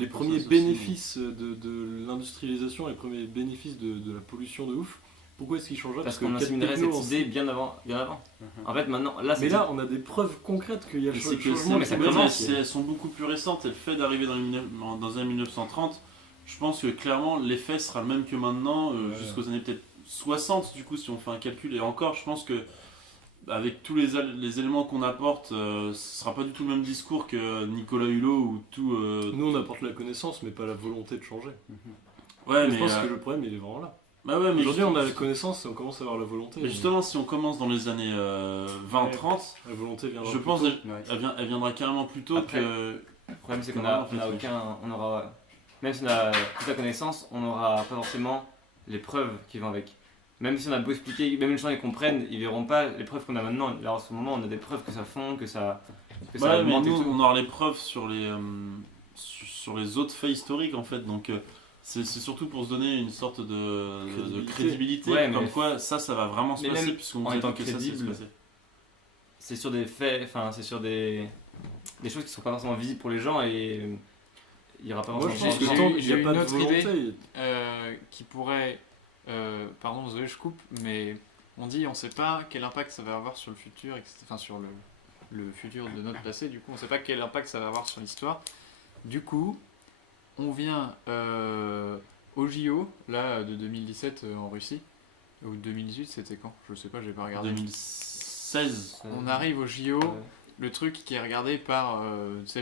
premiers bénéfices de l'industrialisation, les premiers bénéfices de la pollution de ouf, pourquoi est-ce qu'il changerait? Parce qu'on assimilerait cette idée bien avant. En fait, maintenant, là, mais là, on a des preuves concrètes qu'il y a le changement. Mais ça commence. Elles sont beaucoup plus récentes et le fait d'arriver dans les années 1930, je pense que clairement l'effet sera le même que maintenant, jusqu'aux années peut-être 60 du coup, si on fait un calcul. Et encore, je pense que avec tous les éléments qu'on apporte, ce sera pas du tout le même discours que Nicolas Hulot ou tout. Nous, on apporte la connaissance, mais pas la volonté de changer. Ouais, je pense que le problème, il est vraiment là. Bah ouais, mais aujourd'hui, on a la connaissance et on commence à avoir la volonté. Mais justement, si on commence dans les années 20-30, la volonté viendra. Je pense elle viendra carrément plus tôt. Après, que. Le problème, c'est qu'on a aucun. On aura, même si on a toute la connaissance, on n'aura pas forcément les preuves qui vont avec. Même si on a beau expliquer, même les gens les comprennent, ils verront pas les preuves qu'on a maintenant. Là, en ce moment, on a des preuves que ça fond, que ça augmente. Mais nous, on aura les preuves sur les autres faits historiques en fait. Donc c'est surtout pour se donner une sorte de crédibilité. Ouais, comme quoi ça va vraiment se passer puisqu'on en sait étant que ça se crédible. C'est sur des faits, enfin c'est sur des choses qui sont pas forcément visibles pour les gens et il y aura pas forcément. Moi, je pense que tant qu'il n'y a pas de volonté, idée qui pourrait. Pardon, désolé, je coupe, mais on dit on sait pas quel impact ça va avoir sur le futur, etc. Enfin sur le futur de notre passé. Du coup, on sait pas quel impact ça va avoir sur l'histoire. Du coup, on vient au JO là de 2017 en Russie ou 2018, c'était quand? Je sais pas, j'ai pas regardé. 2016. On arrive au JO. Le truc qui est regardé par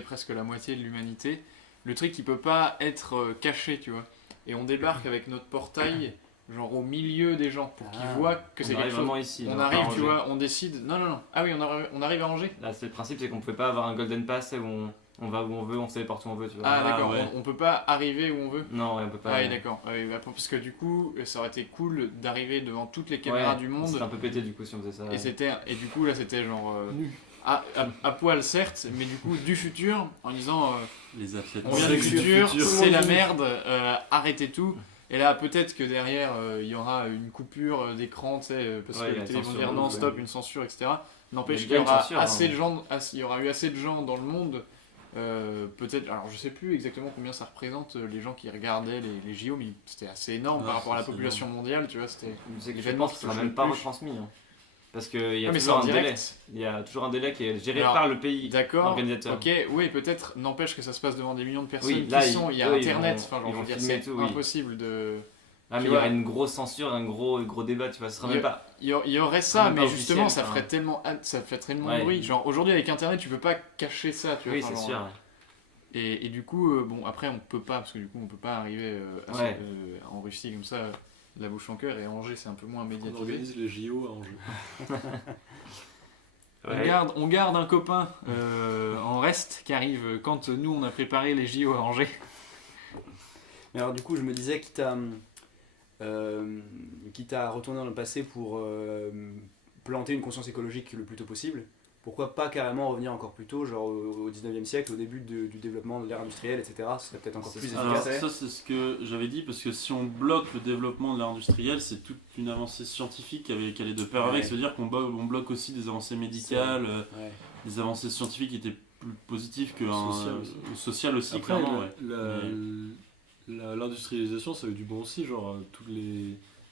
presque la moitié de l'humanité, le truc qui peut pas être caché, tu vois. Et on débarque avec notre portail, genre au milieu des gens, pour qu'ils voient que c'est quelque chose. Vraiment ici. On arrive, tu vois, on décide. Non. Ah oui, on arrive à Angers. Là, c'est le principe, c'est qu'on pouvait pas avoir un golden pass où on va où on veut, on se téléporte où on veut, tu vois. Ah d'accord, ouais. on peut pas arriver où on veut. Non, on peut pas. Ah oui, d'accord. Ah, oui, parce que du coup, ça aurait été cool d'arriver devant toutes les caméras du monde. C'est un peu pété du coup si on faisait ça. Et du coup là, c'était genre. À poil certes, mais du coup du futur, en disant les athlètes. on vient du futur, c'est la merde, arrêtez tout. Et là peut-être que derrière il y aura une coupure d'écran, tu sais, parce que les télé vont dire non stop, une censure, etc. N'empêche qu'il y aura il y aura eu assez de gens dans le monde, peut-être, alors je sais plus exactement combien ça représente les gens qui regardaient les JO, mais c'était assez énorme par rapport à la population mondiale, tu vois, c'était l'événement qui sera même pas retransmis. Parce qu'il y a toujours un délai. Il y a toujours un délai qui est géré par le pays organisateur. Ok, oui, peut-être. N'empêche que ça se passe devant des millions de personnes oui, là, il y a Internet. Ils vont filmer tout. C'est impossible de. Ah, mais il y aura une grosse censure, un gros débat, tu vois. Ce sera même pas. Il y aurait ça, mais justement, ça ferait tellement de bruit. Genre aujourd'hui avec Internet, tu peux pas cacher ça, tu vois. Oui, c'est sûr. Et du coup, bon, après on peut pas, parce que du coup on peut pas arriver en Russie comme ça. La bouche en cœur, et Angers c'est un peu moins médiatisé. On organise les JO à Angers. On garde un copain en reste qui arrive quand nous on a préparé les JO à Angers. Mais alors du coup je me disais quitte à retourner dans le passé pour planter une conscience écologique le plus tôt possible, pourquoi pas carrément revenir encore plus tôt, genre au 19e siècle, au début du développement de l'ère industrielle, etc. Ce serait peut-être encore plus efficace. Alors ça c'est ce que j'avais dit, parce que si on bloque le développement de l'ère industrielle, c'est toute une avancée scientifique qui allait de pair avec. Ça veut dire qu'on bloque aussi des avancées médicales, des avancées scientifiques qui étaient plus positives que sociales aussi. Après, clairement. L'industrialisation ça a eu du bon aussi, genre tous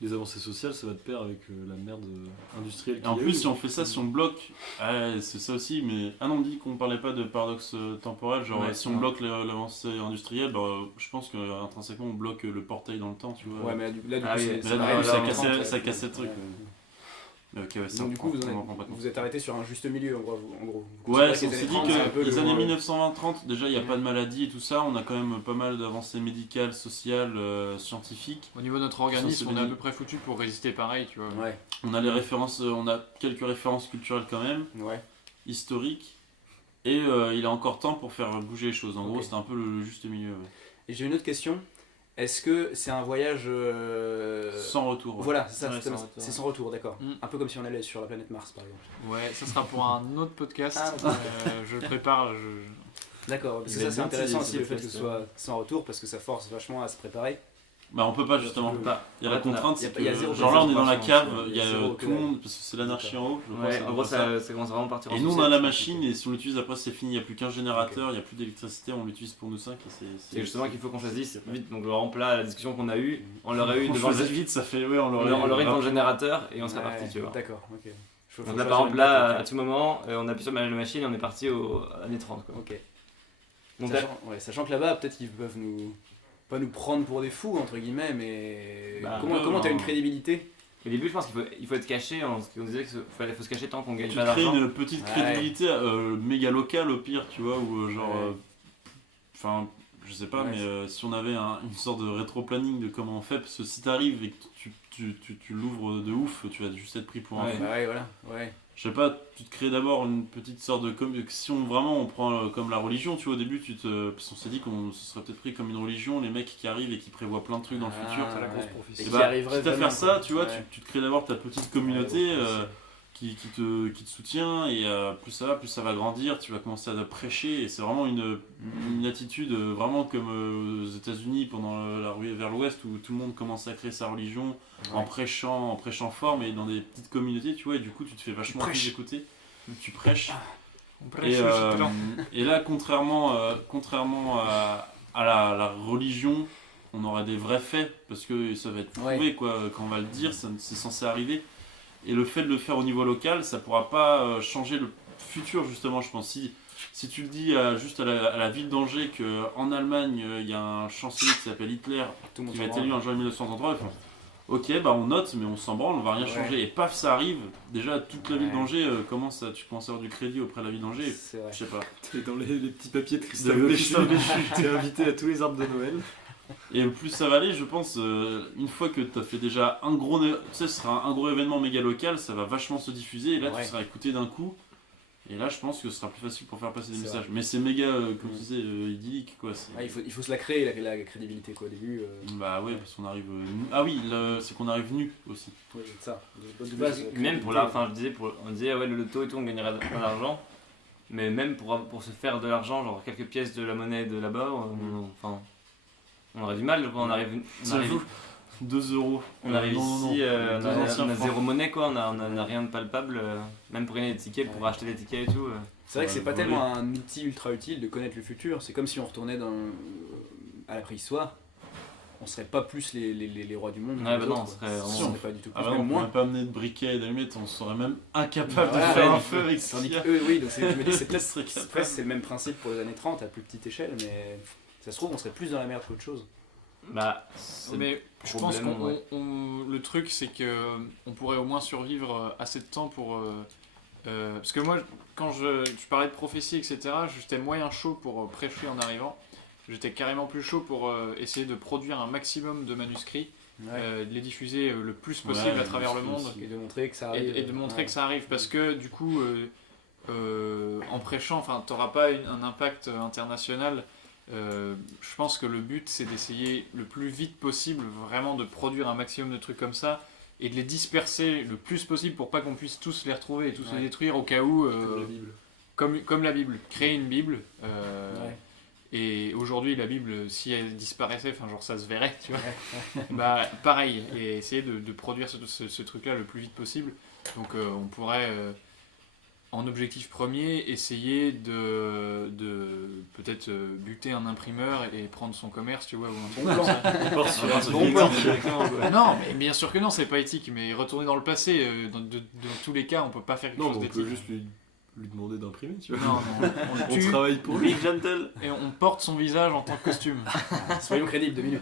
les avancées sociales, ça va de pair avec la merde industrielle Et qu'il en y a plus, eu. si on fait ça, si on bloque, c'est ça aussi, mais on dit qu'on parlait pas de paradoxe temporel, genre Ouais, si on non. bloque l'avancée industrielle, je pense qu'intrinsèquement on bloque le portail dans le temps, tu vois. Ouais, mais là, du coup, Ah oui, c'est- mais c'est là, pareil, du coup, c'est ça en cassait- 30, ça cassait le truc. ouais. Mais ok, ouais, ça, Donc, du coup, on prend pas compte. vous êtes arrêté sur un juste milieu, en gros. Vous Ouais, on considérez s'est que dit les années 30, c'est un que peu les le- années 1920-30, déjà il n'y a pas de maladie et tout ça, on a quand même pas mal d'avancées médicales, sociales, scientifiques. Au niveau de notre organisme, on est à sensibilisé. peu près foutu pour résister pareil, tu vois. Ouais, On a les références, on a quelques références culturelles quand même, ouais. historiques, et il a encore temps pour faire bouger les choses. En gros, Ok. c'était un peu le juste milieu. Ouais. Et j'ai une autre question. Est-ce que c'est un voyage. Sans retour. Ouais. Voilà, c'est ça, Ouais, c'est sans retour. c'est sans retour, d'accord. Mm. Un peu comme si on allait sur la planète Mars, par exemple. Ouais, ça sera pour un autre podcast. Ah, Je le prépare. D'accord, parce que Il ça est c'est bien intéressant teasé, aussi le ce fait que ce podcast, soit sans retour parce que ça force vachement à se préparer. Bah on peut pas justement. Tu peux pas. Il y a la En fait, on a- contrainte, il y a- c'est il y a que zéro genre là on est dans la cave, préparation, il y a zéro tout que le dalle. monde, parce que c'est l'anarchie en haut, je crois, Ouais, c'est en un gros, peu ça. ça commence vraiment à partir en Et nous on a sucette, la c'est machine compliqué. et si on l'utilise après c'est fini, il n'y a plus qu'un générateur, il n'y a plus d'électricité, on l'utilise pour nous 5 et C'est justement qu'il faut qu'on choisisse vite. Donc, vraiment, là, la discussion qu'on a eue, on l'aurait eu on devant le choisit vite, ça fait ouais, on on l'aurait l'aurait eu devant le générateur et on serait Ouais, parti, tu vois. D'accord, ok. Faut Donc là, choisir par exemple, une là, date, à tout moment, on appuie sur la machine et on est parti aux années 30, quoi. ok. Donc, Sachant que là-bas, peut-être qu'ils peuvent nous. Pas nous prendre pour des fous, entre guillemets, mais. Bah, comment t'as une crédibilité? au début, je pense qu'il faut être caché. On disait qu'il faut se cacher tant qu'on gagne Tu pas crées d'argent. une petite Ouais. crédibilité méga locale au pire, tu vois, ou genre. Ouais. Enfin, je sais pas, Ouais, mais si on avait une sorte de rétro-planning de comment on fait, parce que si t'arrives et que tu l'ouvres de ouf, tu vas juste être pris pour un Ouais. fou. Bah ouais, voilà, ouais. Je sais pas, tu te crées d'abord une petite sorte de. Si on prend comme la religion, tu vois, au début, parce qu'on s'est dit qu'on se serait peut-être pris comme une religion, les mecs qui arrivent et qui prévoient plein de trucs dans le futur. c'est la grosse ouais. prophétie. Et Et qui arriverait quitte à vraiment, faire ça, quoi. tu vois, Ouais. tu te crées d'abord ta petite communauté qui te soutient et plus ça va grandir, tu vas commencer à prêcher et c'est vraiment une attitude vraiment comme aux États-Unis pendant la ruée vers l'ouest où tout le monde commence à créer sa religion en prêchant fort mais dans des petites communautés, tu vois, et du coup tu te fais vachement prêches. plus écouter, tu prêches. On Et, prêche au Châtelain. et là, contrairement à la religion, on aura des vrais faits parce que ça va être prouvé quoi. Quand on va le dire, c'est censé arriver. Et le fait de le faire au niveau local, ça pourra pas changer le futur justement. Je pense si tu le dis juste à la ville d'Angers qu'en Allemagne il y a un chancelier qui s'appelle Hitler Tout le monde qui va s'en être élu en janvier 1933. Ok, bah on note, mais on s'en branle, on va rien Ouais. changer. Et paf, ça arrive. Déjà, toute la ville Ouais. d'Angers tu commences à avoir du crédit auprès de la ville d'Angers. C'est vrai. Je sais pas. T'es dans les petits papiers de Christophe De Béchu. Christophe Béchu. T'es invité à tous les arbres de Noël. Et plus ça va aller, je pense, une fois que tu as fait déjà un gros. Tu sais, ce sera un gros événement méga local, ça va vachement se diffuser. Et là, Ouais. tu seras écouté d'un coup. Et là, je pense que ce sera plus facile pour faire passer des C'est messages. vrai. Mais c'est méga, comme tu disais, idyllique quoi. Ouais, il faut se la créer, la crédibilité, quoi, au début. Bah ouais, parce qu'on arrive. Ah oui, c'est qu'on arrive nu aussi. Ouais, c'est ça. De base, même pour la. Enfin, je disais, on disait, ouais, le loto et tout, on gagnerait plein d'argent. Mais même pour se faire de l'argent, genre quelques pièces de la monnaie de là-bas, on aurait du mal quand on arrive. On arrive, 2 euros. on arrive Non, ici, non, on anciens a francs. zéro monnaie, quoi. On a rien de palpable. Même pour gagner des tickets, pour Ouais. acheter des tickets et tout. C'est vrai que c'est pas voler. tellement un outil ultra utile de connaître le futur. C'est comme si on retournait à la préhistoire. On serait pas plus les rois du monde. Ouais, que les bah non, autres, on quoi. serait vraiment- Si, on serait pas du tout plus, Ah bah non, même on pourrait moins. pas amener de briquets et d'allumettes, on serait même incapable Voilà, de faire ouais, un feu avec Tandis ça. que eux, oui, donc je me dis, c'est Ils seraient peut-être capables. presque c'est le même principe pour les années 30 à plus petite échelle, mais ça se trouve, on serait plus dans la merde qu'autre chose. Bah, c'est Mais je pense problème, que ouais. le truc c'est que on pourrait au moins survivre assez de temps pour parce que moi quand je parlais de prophétie etc, j'étais moyen chaud pour prêcher en arrivant. J'étais carrément plus chaud pour essayer de produire un maximum de manuscrits, de les diffuser le plus possible Ouais, à travers le c'est monde aussi. Et de montrer que ça arrive. et de montrer ouais. que ça arrive parce que du coup en prêchant, enfin t'auras pas un impact international. Je pense que le but c'est d'essayer le plus vite possible vraiment de produire un maximum de trucs comme ça et de les disperser le plus possible pour pas qu'on puisse tous les retrouver et tous Ouais. les détruire au cas où Comme la Bible. comme la Bible, créer une Bible Ouais. et aujourd'hui la Bible si elle disparaissait, enfin genre ça se verrait tu vois, bah pareil, et essayer de produire ce truc là le plus vite possible. Donc on pourrait en objectif premier, essayer de peut-être buter un imprimeur et prendre son commerce, tu vois, ou un truc comme ça. Bon plan, directement, quoi. Non, mais bien sûr que non, c'est pas éthique, mais retourner dans le passé, dans tous les cas, on peut pas faire quelque Non, chose mais on peut d'éthique. juste lui demander d'imprimer, tu vois. Non, non, on le On tue travaille pour lui. Big Gentle. et on porte son visage en tant que costume. Soyons crédibles, 2 minutes.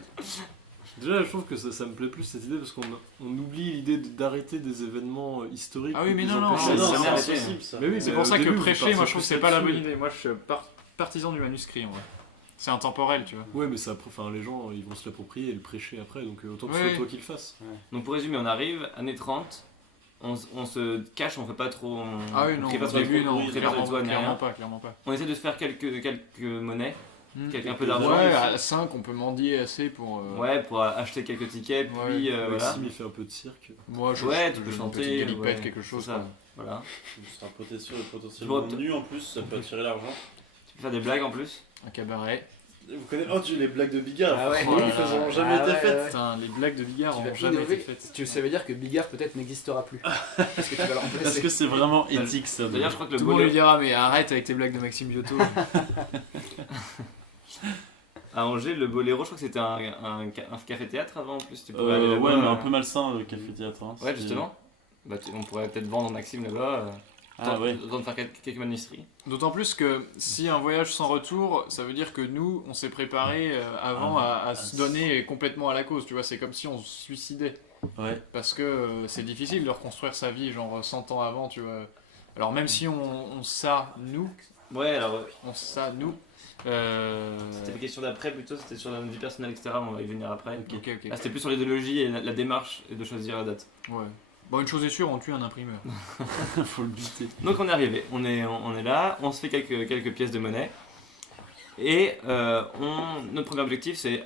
Déjà, je trouve que ça me plaît plus cette idée parce qu'on oublie l'idée d'arrêter des événements historiques. Ah oui, mais ou des non, non, empêcher. c'est non, jamais c'est arrêté. impossible ça. Mais oui, C'est mais pour au ça que début, vous prêcher, partez moi je trouve que c'est pas la bonne là-dessus. idée. Moi je suis partisan du manuscrit en vrai. C'est intemporel, tu vois. Ouais, mais ça, enfin, les gens ils vont se l'approprier et le prêcher après, donc autant que ce Ouais. soit toi qui le fasses. Donc pour résumer, on arrive, années 30, on se cache, on fait pas trop. Ah oui, non, crie pas au trop début, de non, bruit, crie pas trop de voix, ni rien. clairement pas. On essaie de se faire quelques monnaies, Hmm. un peu d'argent. Ouais, à 5, on peut mendier assez pour. Ouais, pour acheter quelques tickets, Ouais. puis voilà. Maxime il fait un peu de cirque. Moi, Ouais, tu peux je- chanter, une petite galipette, ouais, quelque chose. c'est ça. Voilà. C'est un potentiellement Bon, nu en plus, ça peut attirer l'argent. Tu peux faire des blagues en plus. Un cabaret. Vous connaissez les blagues de Bigard, Ah ouais. franchement, Oh là elles là. ont jamais Ah été ouais, faites. ouais. Putain, les blagues de Bigard Tu ont vas jamais innover. été faites. Ça veut dire que Bigard peut-être n'existera plus. Parce que tu vas le Parce remplacer. que c'est vraiment éthique ça. D'ailleurs, je crois que le Tout le monde lui boléro. dira, mais arrête avec tes blagues de Maxime Giotto. À Angers, le boléro, je crois que c'était un café-théâtre avant en plus. Tu pourrais aller là-bas. Ouais, mais un peu malsain le café-théâtre. Hein, Ouais, si- justement. Bah, on pourrait peut-être vendre Maxime là-bas. Ah ouais. Temps de faire quelques manuscrits. D'autant plus que si un voyage sans retour, ça veut dire que nous, on s'est préparé avant à se donner complètement à la cause. Tu vois, c'est comme si on se suicidait. Ouais. Parce que c'est difficile de reconstruire sa vie, genre 100 ans avant, tu vois. Alors même si on ça, nous, Ouais, alors on ça, nous. c'était la question d'après plutôt, c'était sur la vie personnelle, etc. On va y venir après. Ok, ok. Là, c'était plus sur l'idéologie et la démarche et de choisir la date. Ouais. Bon, une chose est sûre, on tue un imprimeur. Faut le buter. Donc on est arrivé, on est là, on se fait quelques pièces de monnaie. Et notre premier objectif, c'est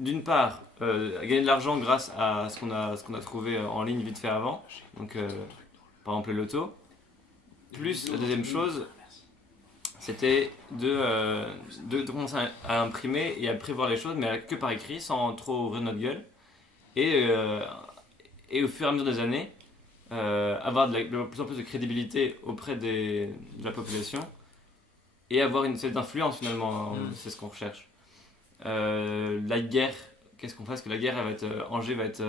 d'une part gagner de l'argent grâce à ce qu'on a trouvé en ligne vite fait avant. Donc par exemple le loto. Plus la deuxième chose, c'était de commencer à imprimer et à prévoir les choses, mais que par écrit, sans trop ouvrir notre gueule. Et au fur et à mesure des années, avoir de plus en plus de crédibilité auprès de la population et avoir cette influence finalement, c'est ce qu'on recherche. La guerre, qu'est-ce qu'on fait? Parce que la guerre, Angers va être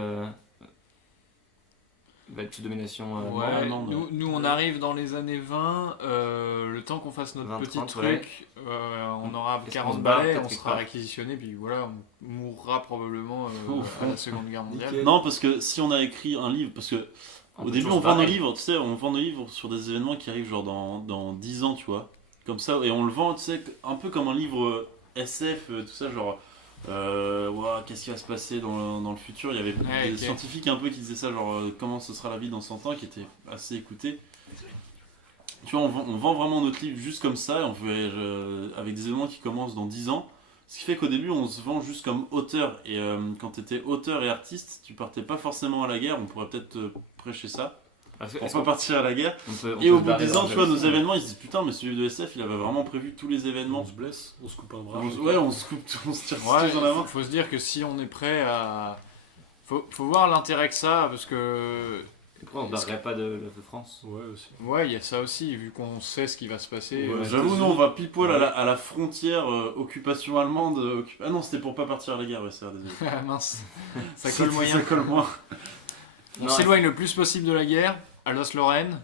sous domination Ouais, allemande. nous on arrive dans les années 20, le temps qu'on fasse notre 20, petit 30, truc, on aura Est-ce qu'on 40 se bat, balais, peut-être on quelque sera part réquisitionné, puis voilà, on mourra probablement à la Seconde Guerre mondiale. Nickel. Non, parce que si on a écrit un livre, parce que au début on vend nos livres, tu sais, on vend nos livres sur des événements qui arrivent genre dans 10 ans, tu vois. Comme ça, et on le vend, tu sais, un peu comme un livre SF, tout ça, genre. Ouah, qu'est-ce qui va se passer dans le futur? Il y avait des scientifiques un peu qui disaient ça, genre comment ce sera la vie dans 100 ans, qui étaient assez écoutés. Tu vois, on vend vraiment notre livre juste comme ça, et on fait, avec des événements qui commencent dans 10 ans. Ce qui fait qu'au début, on se vend juste comme auteur. Et quand tu étais auteur et artiste, tu partais pas forcément à la guerre. On pourrait peut-être prêcher ça. On peut partir à la guerre. On Et peut au se bout de barrer 10 dans ans, le tu vois, nos aussi. événements, ils se disent putain, mais celui de SF, il avait vraiment prévu tous les événements. On se blesse, on se coupe un bras. Ouais, on se coupe, on se tire Ouais, tous en avant. faut se dire que si on est prêt à... Faut voir l'intérêt que ça, parce que... Pourquoi on ne barrerait pas de France? Ouais, aussi. Ouais, il y a ça aussi, vu qu'on sait ce qui va se passer. Ouais, J'avoue, nous, on va pile poil à la frontière occupation allemande. Ah non, c'était pour pas partir à la guerre, ouais, c'est vrai, désolé. Ah mince, ça colle moyen. Ça colle moins. On Non, s'éloigne le plus possible de la guerre, Alsace-Lorraine.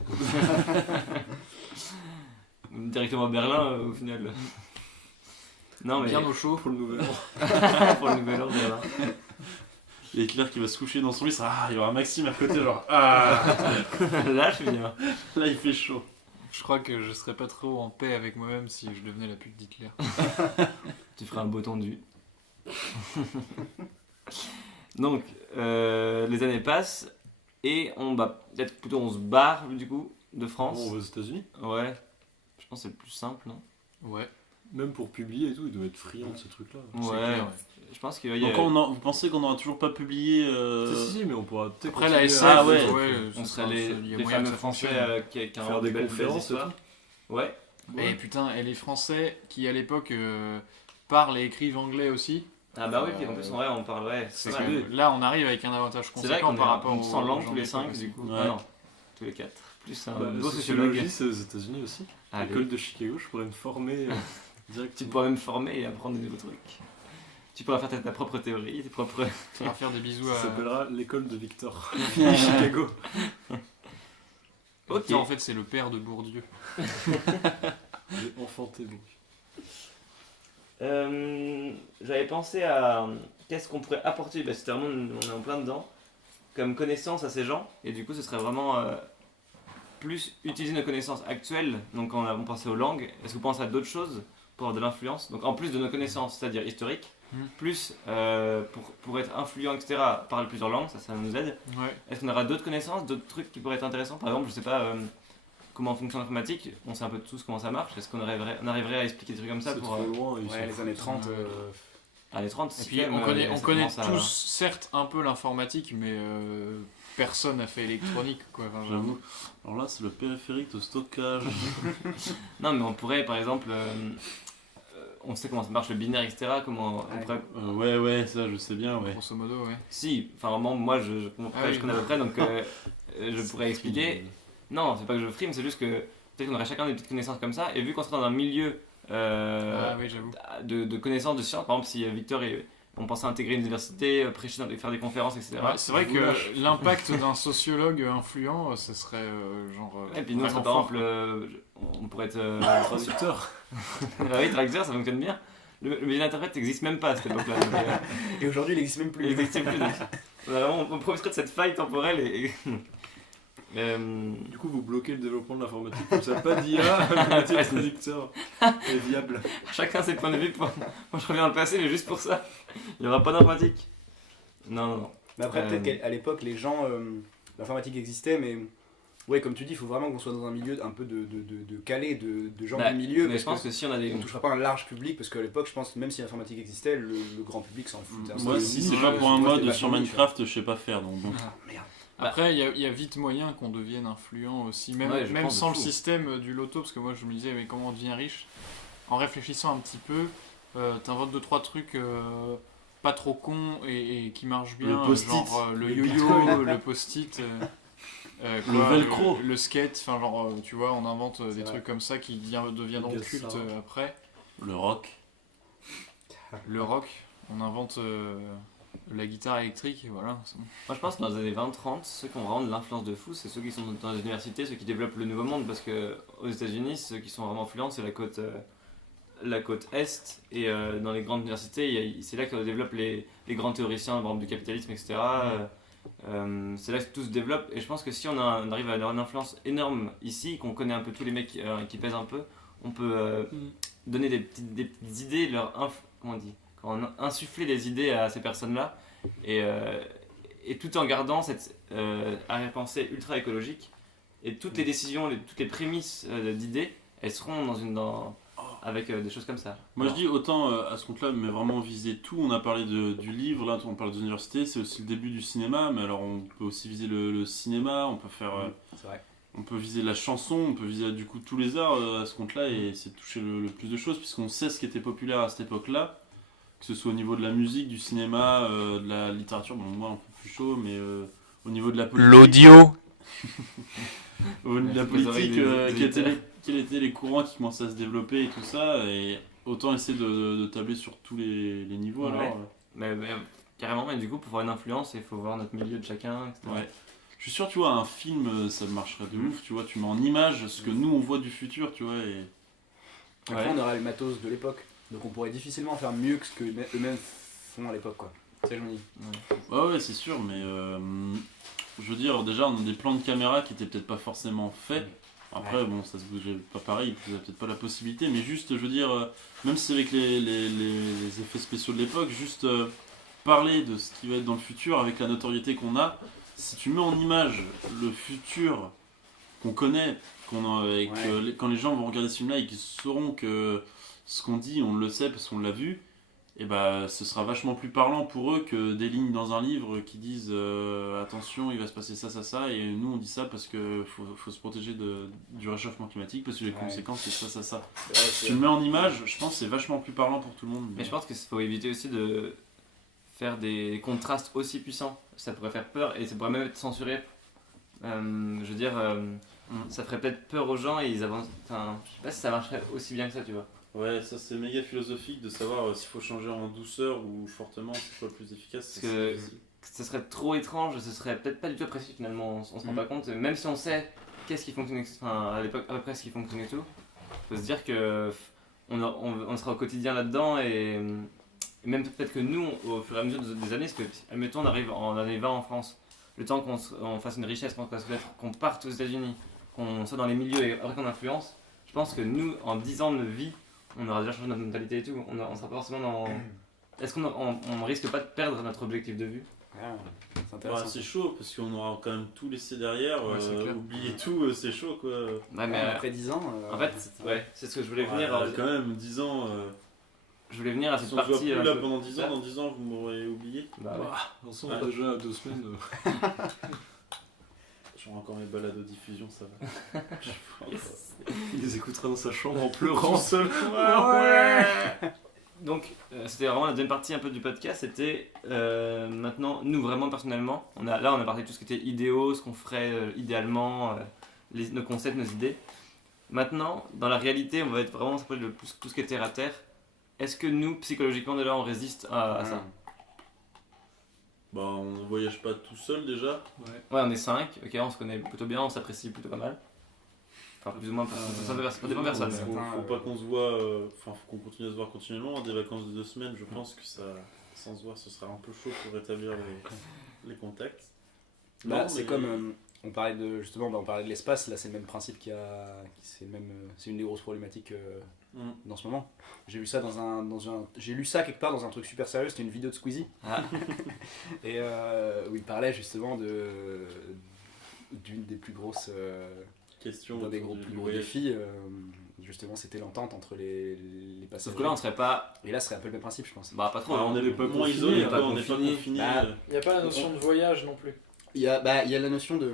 Directement à Berlin au final. Non mais Bien au chaud. Pour le nouvel an. pour le nouvel an, Berlin. Et Hitler qui va se coucher dans son lit, ça, il y aura Maxime à côté, genre, ah, Là je suis bien. là il fait chaud. Je crois que je serais pas trop en paix avec moi-même si je devenais la pute d'Hitler. Tu feras un beau tendu. Donc les années passent et peut-être plutôt on se barre du coup de France. Bon, on va aux États-Unis. Ouais. Je pense que c'est le plus simple, non? Ouais. Même pour publier et tout, ils doivent être friands de ces trucs-là. c'est Ouais. clair, ouais. Je pense qu'il y Donc, a. vous pensez qu'on n'aura toujours pas publié Si, mais on pourra peut-être Après la continuer SF, à- Ah ouais. On ça serait il y a les moyen que fameux ça français fonctionne. qui faire ont des belles conférences et histoires. Ouais. Mais putain, et les Français qui à l'époque parlent et écrivent anglais aussi. Ah bah oui, en plus en vrai on parle, ouais. C'est vrai. que là on arrive avec un avantage C'est vrai conséquent qu'on par est rapport en aux 100 langues gens tous les qui 5 connaissent. du coup. Ouais. Ah non, tous les 4. plus un Bah, beau sociologie, sociologue. c'est aux États-Unis aussi. Allez. L'école de Chicago, je pourrais me former Tu directement. pourrais même former et apprendre des nouveaux trucs. Tu pourrais faire ta propre théorie, tes propres... Tu vas faire des bisous Ça à. s'appellera l'école de Victor. Chicago. Ok. Ça, en fait, c'est le père de Bourdieu. J'ai enfanté donc. J'avais pensé à qu'est-ce qu'on pourrait apporter, c'était vraiment, on est en plein dedans, comme connaissance à ces gens, et du coup ce serait vraiment plus utiliser nos connaissances actuelles, donc on pensait aux langues, est-ce que vous pensez à d'autres choses pour avoir de l'influence, donc en plus de nos connaissances, c'est-à-dire historiques, plus pour être influent, etc., parler plusieurs langues, ça nous aide. Ouais. Est-ce qu'on aura d'autres connaissances, d'autres trucs qui pourraient être intéressants, par exemple, je sais pas... comment fonctionne l'informatique, on sait un peu tous comment ça marche, est-ce qu'on arriverait à expliquer des trucs comme ça C'est pour... trop loin. Ils Ouais, s'en les foutent. années 30. les 30, Et c'est puis quand on même, connaît, on ça connaît commence à- tous, certes, un peu l'informatique, mais personne n'a fait électronique, quoi. Enfin, J'avoue. Alors là, c'est le périphérique de stockage. Non, mais on pourrait, par exemple, on sait comment ça marche le binaire, etc. Comment on Ouais. pourrait... Ouais, ça je sais bien, ouais. grosso modo, ouais. Si, enfin vraiment, moi je Ah oui. je connais à peu près, donc je pourrais expliquer. Non, c'est pas que je frime, c'est juste que peut-être qu'on aurait chacun des petites connaissances comme ça, et vu qu'on serait dans un milieu Ah oui, j'avoue. de connaissances de sciences, par exemple si Victor on pensait intégrer une université, prêcher, faire des conférences, etc. Ouais, c'est vrai que l'impact d'un sociologue influent, ce serait Et puis nous, on serait, vraiment par fort, exemple, on pourrait être... Traducteur. oui, traducteur, ça fonctionne bien. Le métier d'interprète n'existe même pas à cette époque-là. Donc, Et aujourd'hui, il n'existe même il plus. n'existe plus. Donc, vraiment, on profiterait de cette faille temporelle et... Du coup, vous bloquez le développement de l'informatique. Comme ça, pas d'IA, le métier de traducteur est viable. Chacun ses points de vue. Moi, je reviens dans le passé, mais juste pour ça. Il n'y aura pas d'informatique. Non. Mais après, peut-être qu'à l'époque, les gens. L'informatique existait, mais. Ouais, comme tu dis, il faut vraiment qu'on soit dans un milieu un peu de calé, de gens Bah, du milieu. Mais Parce je pense que si on a des... on ne touchera pas un large public, parce qu'à l'époque, je pense que même si l'informatique existait, le grand public s'en foutait. Moi, si c'est pas pour un mode sur Minecraft, je sais pas faire, donc bon. Après, il y a vite moyen qu'on devienne influent aussi, même, Ouais, je même pense de sans le fou. système du loto, parce que moi je me disais, mais comment on devient riche? En réfléchissant un petit peu, t'inventes 2-3 trucs pas trop cons et qui marchent bien, Le post-it. genre le Le yo-yo, Bitcoin. le post-it, Le velcro. le skate, enfin genre, tu vois, on invente des C'est vrai. trucs comme ça qui deviendront Le cultes Gassard. après. Le rock. Le rock, on invente la guitare électrique, et voilà. c'est bon. Moi, je pense que dans les années 20-30, ceux qui ont vraiment de l'influence de fou, c'est ceux qui sont dans les universités, ceux qui développent le nouveau monde, parce que aux États-Unis, ceux qui sont vraiment influents, c'est la côte Est, et dans les grandes universités, c'est là que se développent les grands théoriciens, par exemple, du capitalisme, etc. C'est là que tout se développe, et je pense que si on arrive à avoir une influence énorme ici, qu'on connaît un peu tous les mecs qui pèsent un peu, on peut donner des petites idées, comment on dit, insuffler des idées à ces personnes-là, et tout en gardant cette arrière-pensée ultra écologique, et toutes les décisions, toutes les prémices d'idées, elles seront avec des choses comme ça. Moi je dis autant à ce compte-là, mais vraiment viser tout. On a parlé du livre, là on parle des universités, c'est aussi le début du cinéma, mais alors on peut aussi viser le cinéma, on peut faire, C'est vrai. on peut viser la chanson, on peut viser du coup tous les arts à ce compte-là et essayer de toucher le plus de choses, puisqu'on sait ce qui était populaire à cette époque-là, que ce soit au niveau de la musique, du cinéma, de la littérature, bon moi un peu plus chaud, mais au niveau de la politique. L'audio. Au niveau de la Les oreilles politique, des quels étaient les courants qui commençaient à se développer et tout ça, et autant essayer de tabler sur tous les niveaux. Ouais. Alors, Mais carrément, mais du coup, pour avoir une influence, il faut voir notre milieu de chacun, etc. ouais. Je suis sûr, tu vois, un film, ça marcherait de ouf, tu vois, tu mets en image ce que nous on voit du futur, tu vois, et... Après, on aura le matos de l'époque. Donc on pourrait difficilement faire mieux que ce que eux-mêmes font à l'époque, quoi. C'est ce que je me dis. Ouais, c'est sûr, mais je veux dire, déjà, on a des plans de caméra qui étaient peut-être pas forcément faits. Après, Ouais. bon, ça se bougeait pas pareil, ils n'avaient peut-être pas la possibilité, mais juste, je veux dire, même si c'est avec les effets spéciaux de l'époque, juste parler de ce qui va être dans le futur avec la notoriété qu'on a. Si tu mets en image le futur qu'on connaît, et que quand les gens vont regarder ce film-là et qu'ils sauront que ce qu'on dit, on le sait parce qu'on l'a vu, et bah ce sera vachement plus parlant pour eux que des lignes dans un livre qui disent attention, il va se passer ça, et nous on dit ça parce que faut se protéger du réchauffement climatique parce que les conséquences c'est ça. Si tu le mets en image, je pense que c'est vachement plus parlant pour tout le monde. Mais je pense qu'il faut éviter aussi de faire des contrastes aussi puissants. Ça pourrait faire peur et ça pourrait même être censuré. Je veux dire, ça ferait peut-être peur aux gens et ils avancent. Enfin, je sais pas si ça marcherait aussi bien que ça, tu vois. Ouais, ça c'est méga philosophique de savoir s'il faut changer en douceur ou fortement, c'est quoi le plus efficace. Parce que ce serait trop étrange, ce serait peut-être pas du tout apprécié finalement, on se rend pas compte. Même si on sait qu'est-ce qui fonctionne, enfin à l'époque, à peu près ce qui fonctionne et tout, faut se dire que on sera au quotidien là-dedans et même peut-être que nous, au fur et à mesure des années, parce que admettons on arrive en année 20 en France, le temps qu'on fasse une richesse, qu'on parte aux États-Unis, qu'on soit dans les milieux et après qu'on influence, je pense que nous, en 10 ans de vie, on aura déjà changé notre mentalité et tout, on sera pas forcément dans. Est-ce qu'on risque pas de perdre notre objectif de vue? Ah, c'est Ouais, intéressant. c'est chaud parce qu'on aura quand même tout laissé derrière, Ouais, c'est clair. oublier tout, c'est chaud quoi. Ouais, mais Après 10 ans. en fait, ouais, c'est ce que je voulais venir. Ouais, quand même, 10 ans. Je voulais venir à Si cette on se voit partie. plus un là peu- pendant 10 ans, dans 10 ans vous m'aurez oublié. Bah ouais. On sent déjà à 2 semaines. J'aurai encore mes balades de diffusion, ça va. Il les écoutera dans sa chambre en pleurant seul. Donc, c'était vraiment la deuxième partie un peu du podcast. C'était maintenant, nous vraiment personnellement, on a parlé de tout ce qui était idéaux, ce qu'on ferait idéalement, nos concepts, nos idées. Maintenant, dans la réalité, on va être vraiment s'approcher de plus tout ce qui est terre à terre. Est-ce que nous, psychologiquement, de là, on résiste à ça? Bah, on ne voyage pas tout seul déjà. Ouais, on est 5, ok, on se connaît plutôt bien, on s'apprécie plutôt pas mal. Enfin, plus ou moins, ça dépend de personne. Faut pas qu'on se voit, faut qu'on continue à se voir continuellement. Des vacances de 2 semaines, je pense que ça, sans se voir, ce sera un peu chaud pour rétablir les contacts. Bah, Non, c'est mais- comme on parlait de l'espace, là c'est le même principe c'est une des grosses problématiques dans ce moment. J'ai vu ça j'ai lu ça quelque part dans un truc super sérieux, c'était une vidéo de Squeezie. Ah. Et où il parlait justement d'une des plus grosses Question d'un des autour plus du gros voyage. défis, justement c'était l'entente entre les passagers. Sauf que là, on serait pas. Et là ce serait un peu le même principe je pense. Bah, pas trop. Ah, on est pas moins confiné, isolé, pas on n'est pas confiné. confiné. Bah, Il n'y a pas la notion de voyage non plus. Il y a la notion de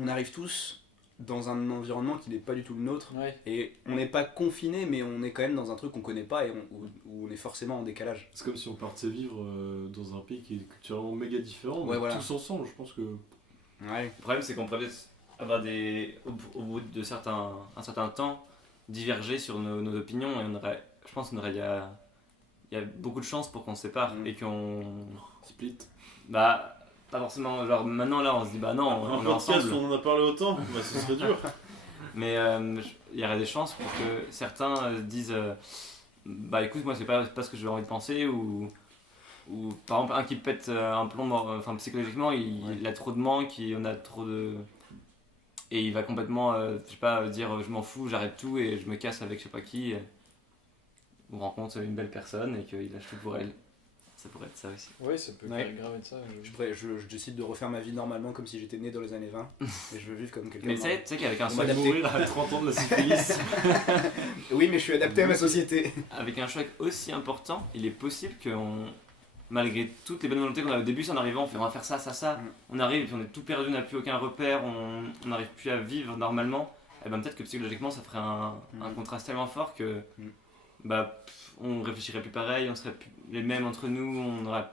on arrive tous dans un environnement qui n'est pas du tout le nôtre. Ouais. Et on n'est pas confiné, mais on est quand même dans un truc qu'on connaît pas et où on est forcément en décalage. C'est comme si on partait vivre dans un pays qui est culturellement méga différent, Ouais, mais voilà. tous ensemble, je pense que... Ouais. Le problème, c'est qu'on pourrait peut-être avoir au bout de un certain temps, diverger sur nos opinions et je pense qu'il y a beaucoup de chances pour qu'on se sépare et qu'on. Split. Bah, pas forcément. Genre maintenant, là, on se dit, bah non, Un on est podcast ensemble. où on en a parlé autant, bah, ce serait dur. Mais il y aurait des chances pour que certains disent bah écoute, moi, c'est pas ce que j'ai envie de penser ou par exemple, un qui pète un plomb, enfin psychologiquement, il a trop de manque, on a trop de. Et il va complètement, je sais pas, dire je m'en fous, j'arrête tout et je me casse avec je sais pas qui. Ou rencontre une belle personne et qu'il lâche tout pour elle. Ça pourrait être ça aussi. Oui, ça peut Ouais. grave être ça. Je décide de refaire ma vie normalement comme si j'étais né dans les années 20 et je veux vivre comme quelqu'un. Mais tu sais qu'avec un On choc, m'adapte. Mourir à 30 ans de la syphilis. Oui, mais je suis adapté à ma société. avec un choc aussi important, il est possible que malgré toutes les bonnes volontés qu'on a au début, si en arrivant, on fait on va faire ça, ça, ça, on arrive, puis on est tout perdu, on n'a plus aucun repère, on n'arrive plus à vivre normalement, et ben peut-être que psychologiquement ça ferait un contraste tellement fort que bah, on réfléchirait plus pareil, on serait plus les mêmes entre nous, on aurait.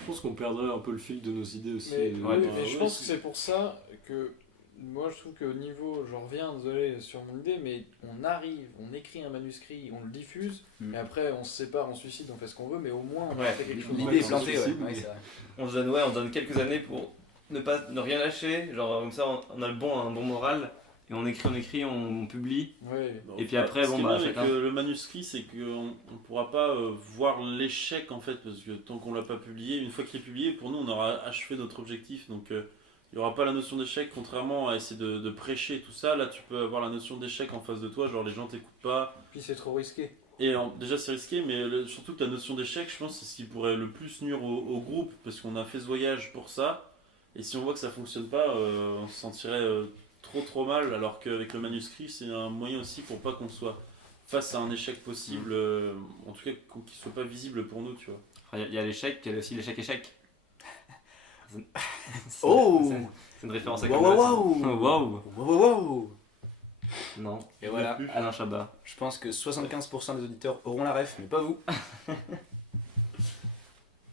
Je pense qu'on perdrait un peu le fil de nos idées aussi. Mais, Ouais, oui, bah, mais je pense que c'est pour ça que moi je trouve qu'au niveau, j'en reviens, désolé sur mon idée, mais on arrive, on écrit un manuscrit, on le diffuse, et après on se sépare, on se suicide, on fait ce qu'on veut, mais au moins on a Ouais. fait quelque chose. L'idée est c'est plantée, ouais. possible, Ouais, mais- c'est vrai. On se donne quelques années pour ne rien lâcher, genre comme ça on a un bon moral, et on écrit, on publie. Ouais. Et puis après, ce bon, qui est bah, bien avec chacun. le manuscrit, c'est qu'on ne pourra pas voir l'échec en fait, parce que tant qu'on l'a pas publié, une fois qu'il est publié, pour nous on aura achevé notre objectif. Donc il n'y aura pas la notion d'échec, contrairement à essayer de prêcher tout ça. Là tu peux avoir la notion d'échec en face de toi, genre les gens t'écoutent pas. Puis c'est trop risqué. Et déjà c'est risqué, mais surtout que la notion d'échec, je pense, c'est ce qui pourrait le plus nuire au groupe, parce qu'on a fait ce voyage pour ça. Et si on voit que ça fonctionne pas, on se sentirait trop mal, alors qu'avec le manuscrit, c'est un moyen aussi pour pas qu'on soit face à un échec possible, en tout cas qu'il soit pas visible pour nous, tu vois. Enfin, il y a l'échec, puis il y a aussi l'échec-échec. Oh C'est une référence à Wow, Camelot. wow, wow. Wow. Wow, wow. Non. Et voilà, Alain Chabat. je pense que 75% des auditeurs auront la ref, mais pas vous.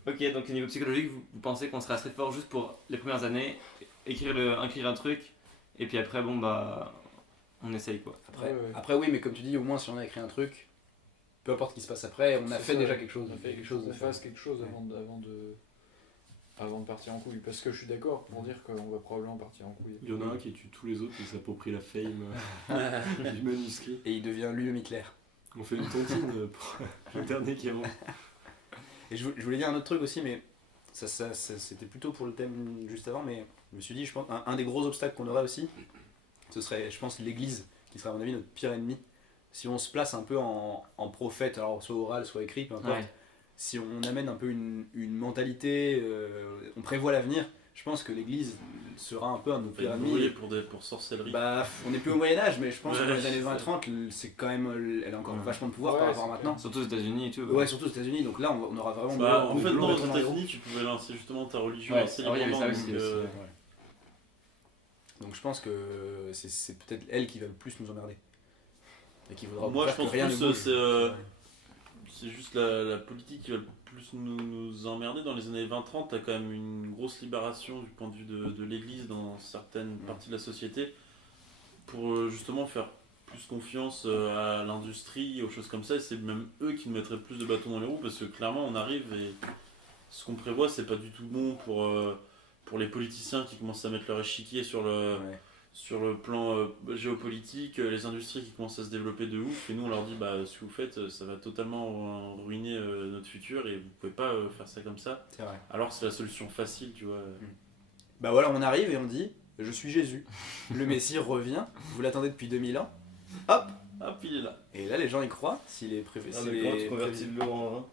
Ok, donc au niveau psychologique, vous pensez qu'on serait assez fort juste pour les premières années, écrire un truc, Et puis après, bon, bah, on essaye quoi. Après, oui, mais comme tu dis, au moins si on a écrit un truc, peu importe ce qui se passe après, on a C'est fait ça. déjà quelque chose. On a fait quelque chose qu'on de faire. fasse quelque chose avant de partir en couille. Parce que je suis d'accord pour dire qu'on va probablement partir en couille. Il y en a un qui tue tous les autres et s'approprie la fame du manuscrit. Et il devient lui Hitler. On fait une tontine pour le dernier qui avance. Et je voulais dire un autre truc aussi, mais ça, c'était plutôt pour le thème juste avant, mais je me suis dit, je pense, un des gros obstacles qu'on aurait aussi, ce serait, je pense, l'Église, qui serait à mon avis notre pire ennemi. Si on se place un peu en prophète, alors soit oral, soit écrit, peu importe, Ouais. si on amène un peu une mentalité, on prévoit l'avenir, je pense que l'Église sera un peu un de nos Pas pires être ennemis. brûlé pour sorcellerie. Bah, on n'est plus au Moyen-Âge, mais je pense que Ouais, dans les années c'est ça. 20-30, c'est quand même, elle a encore vachement de pouvoir Ouais, par rapport à c'est maintenant. Surtout aux États-Unis et tout. Ouais, surtout aux États-Unis, donc là on aura vraiment Bah, en besoin fait, de non, aux l'autre héros. États-Unis, tu pouvais lancer justement ta religion Ouais, assez alors il y avait librement. ça aussi, donc, aussi. Donc je pense que c'est peut-être elle qui va le plus nous emmerder. Et qui voudra Moi, je faire pense que rien plus, ne bouge. c'est juste la politique qui va le plus nous emmerder. Dans les années 20-30, t'as quand même une grosse libération du point de vue de l'église dans certaines parties de la société pour justement faire plus confiance à l'industrie, aux choses comme ça. Et c'est même eux qui nous mettraient plus de bâtons dans les roues parce que clairement, on arrive et ce qu'on prévoit, c'est pas du tout bon pour les politiciens qui commencent à mettre leur échiquier sur le. Ouais. Sur le plan géopolitique, les industries qui commencent à se développer de ouf, et nous on leur dit bah ce que vous faites ça va totalement ruiner notre futur et vous pouvez pas faire ça comme ça. C'est vrai. Alors c'est la solution facile, tu vois. Bah voilà, on arrive et on dit je suis Jésus. Le Messie revient, vous l'attendez depuis 2000 ans. Hop. Hop, il est là. Et là les gens y croient, s'il est prévu. Ah, mais comment tu convertis de l'eau en vin?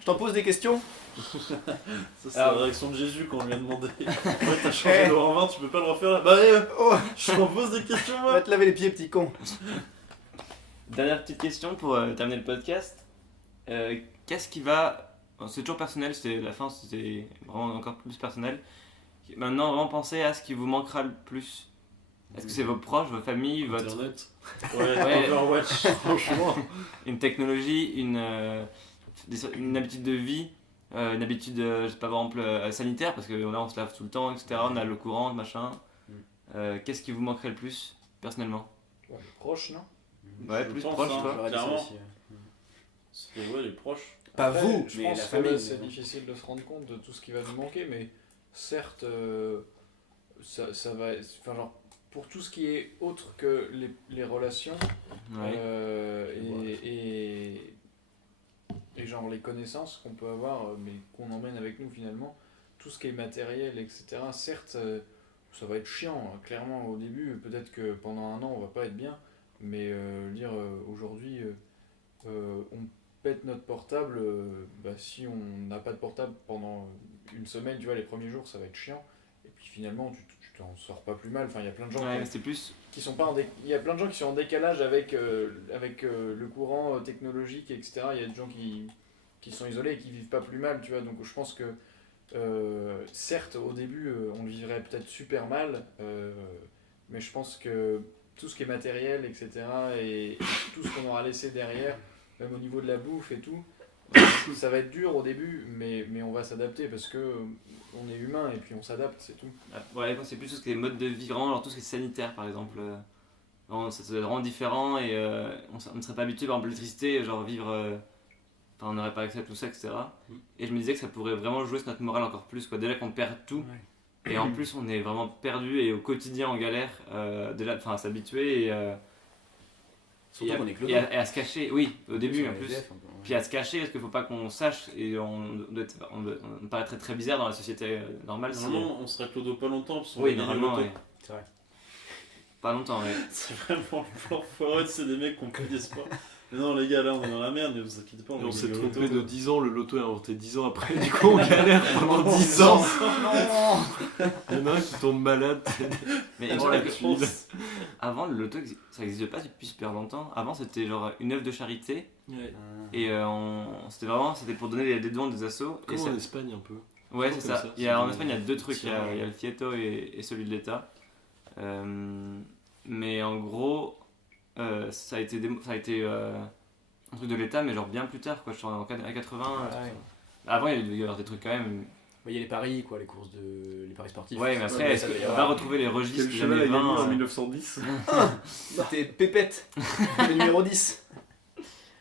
Je t'en pose des questions. Ça c'est Alors- la réaction de Jésus quand on lui a demandé. Ouais, t'as changé l'eau en vin, tu peux pas le refaire là. Bah je t'en pose des questions On moi. va te laver les pieds, petit con. Dernière petite question pour terminer le podcast. Qu'est-ce qui va. Bon, c'est toujours personnel, c'était la fin, c'était vraiment encore plus personnel. Maintenant, vraiment pensez à ce qui vous manquera le plus. Est-ce que c'est vos proches, vos familles, votre, Internet. Ouais, Ouais. Overwatch, franchement. une technologie, une habitude de vie, une habitude, je sais pas, par exemple, sanitaire, parce que là on se lave tout le temps, etc. On a l'eau courante, machin. Qu'est-ce qui vous manquerait le plus, personnellement? Ouais, proche, non? Ouais, Je plus pense, proche, hein. toi. J'aurais dit ça clairement. aussi, C'est ouais, les proches. Pas Après, vous, je mais pense la que famille. là, c'est difficile de se rendre compte de tout ce qui va nous manquer, mais certes, ça va. Enfin, genre, pour tout ce qui est autre que les relations Ouais. et genre les connaissances qu'on peut avoir, mais qu'on emmène avec nous finalement, tout ce qui est matériel, etc. Certes, ça va être chiant, hein, clairement au début. Peut-être que pendant un an, on va pas être bien, mais aujourd'hui, on pète notre portable. Si on n'a pas de portable pendant une semaine, tu vois, les premiers jours, ça va être chiant. Et puis finalement, tu t'en sors pas plus mal. Enfin, il y a plein de gens Ouais, c'est plus. qui sont pas il y a plein de gens qui sont en décalage avec le courant technologique, etc. Il y a des gens qui sont isolés et qui vivent pas plus mal, tu vois. Donc je pense que certes au début on le vivrait peut-être super mal, mais je pense que tout ce qui est matériel, etc. et tout ce qu'on aura laissé derrière, même au niveau de la bouffe et tout, ça va être dur au début, mais on va s'adapter parce que on est humain et puis on s'adapte, c'est tout. Ouais, moi, c'est plus tout ce qui est mode de vie, vraiment, genre tout ce qui est sanitaire par exemple. Ça doit être vraiment différent et on ne serait pas habitué par exemple l'électricité, genre vivre. Enfin, on n'aurait pas accès à tout ça, etc. Et je me disais que ça pourrait vraiment jouer sur notre morale encore plus, quoi. Déjà qu'on perd tout, et en plus on est vraiment perdu et au quotidien en galère, déjà à s'habituer et, Surtout qu'on est clos. et à se cacher, oui, au début en plus. Puis à se cacher parce qu'il faut pas qu'on sache et on paraît très très bizarre dans la société normale. si- Normalement, on serait clodo pas longtemps parce qu'on Oui, va gagner normalement, l'auto. ouais. C'est vrai. Pas longtemps, ouais. C'est vraiment le plan forward, c'est des mecs qui ont plus d'espoir. Mais non, les gars, là on est dans la merde, ne vous inquiétez pas. Et va on s'est gagner trompé l'auto. de 10 ans, le loto est inventé 10 ans après, du coup on galère pendant 10 ans. Il y en a un qui tombe malade. Mais Oh, il me la semble que France. avant le loto ça n'existe pas depuis super longtemps. Avant c'était genre une œuvre de charité et c'était pour donner des dons à des assos. Et Comme ça- en Espagne un peu. Ouais, Comme c'est ça. ça, Il y a, c'est en des- Espagne, il y a deux trucs. Il y a Ouais. le Tieto et celui de l'État. Mais en gros, ça a été, un truc de l'État, mais genre bien plus tard, quoi. Je suis en 80. Avant, il y avait y avoir des trucs quand même. Il y a les paris, quoi, les paris sportifs. Ouais, mais après, est-ce qu'on va retrouver les registres Quel des cheval a années gagné 20 en 1910? C'était Pépette, le numéro 10.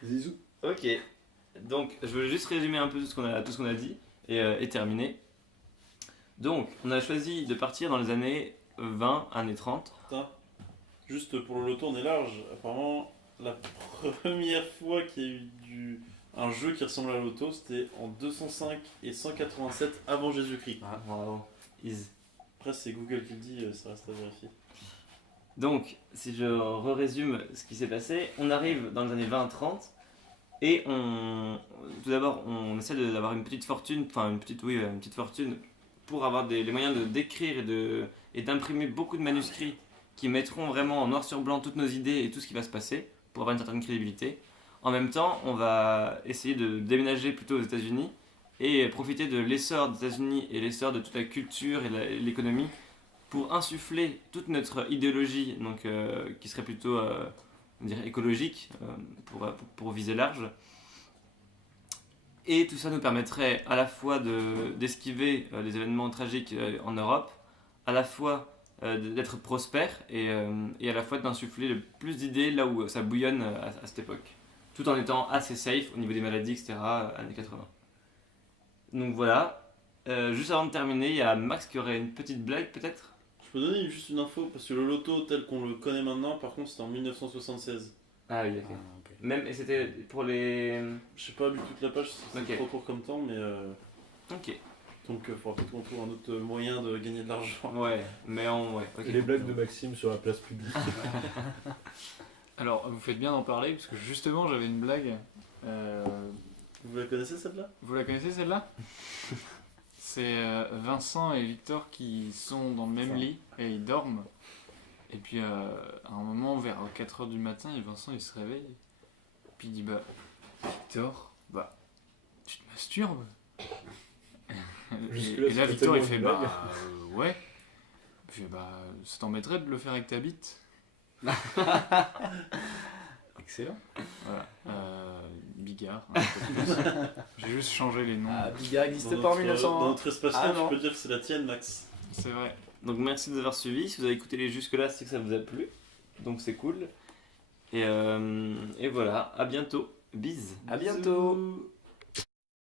Zizou. Ok. Donc, je veux juste résumer un peu tout ce qu'on a dit et terminer. Donc, on a choisi de partir dans les années 20, années 30. Putain. Juste pour le loto, on est large. Apparemment, la première fois qu'il y a eu un jeu qui ressemble à la loto, c'était en 205 et 187 avant Jésus-Christ. Ah, wow. Easy. Après, c'est Google qui le dit, ça reste à vérifier. Donc, si je résume ce qui s'est passé, on arrive dans les années 20-30 et tout d'abord, on essaie d'avoir une petite fortune, une petite fortune pour avoir les moyens de d'écrire et d'imprimer beaucoup de manuscrits qui mettront vraiment en noir sur blanc toutes nos idées et tout ce qui va se passer pour avoir une certaine crédibilité. En même temps, on va essayer de déménager plutôt aux États-Unis et profiter de l'essor des États-Unis et l'essor de toute la culture et l'économie pour insuffler toute notre idéologie, donc, qui serait plutôt on dirait écologique, pour viser large. Et tout ça nous permettrait à la fois d'esquiver les événements tragiques en Europe, à la fois d'être prospère et à la fois d'insuffler le plus d'idées là où ça bouillonne à cette époque, tout en étant assez safe au niveau des maladies, etc., années 80. Donc voilà. Juste avant de terminer, il y a Max qui aurait une petite blague peut-être. Je peux donner juste une info, parce que le loto tel qu'on le connaît maintenant, par contre, c'était en 1976. Ah oui, ok. Même, et c'était pour les... Je sais pas lu toute la page, c'est Ok. trop court comme temps, mais... Ok. Donc il faudra peut-être qu'on trouve un autre moyen de gagner de l'argent. Ouais, mais ouais, ok. Les blagues de Maxime sur la place publique. Alors, vous faites bien d'en parler, parce que justement, j'avais une blague. Vous la connaissez celle-là? Vous la connaissez celle-là? C'est Vincent et Victor qui sont dans le même lit et ils dorment. Et puis à un moment, vers 4h du matin, et Vincent il se réveille. Puis il dit bah, Victor, tu te masturbes? Et là, Victor il fait ouais. Il fait ça t'embêterait de le faire avec ta bite? Excellent. Voilà. Bigard. Un peu plus. J'ai juste changé les noms. Bigard n'existe Dans pas en notre- 1900. Dans notre espace Ah, tu non. peux dire que c'est la tienne, Max. C'est vrai. Donc merci de nous avoir suivis. Si vous avez écouté les jusque-là, c'est que ça vous a plu. Donc c'est cool. Et voilà, à bientôt. Bis. À bientôt.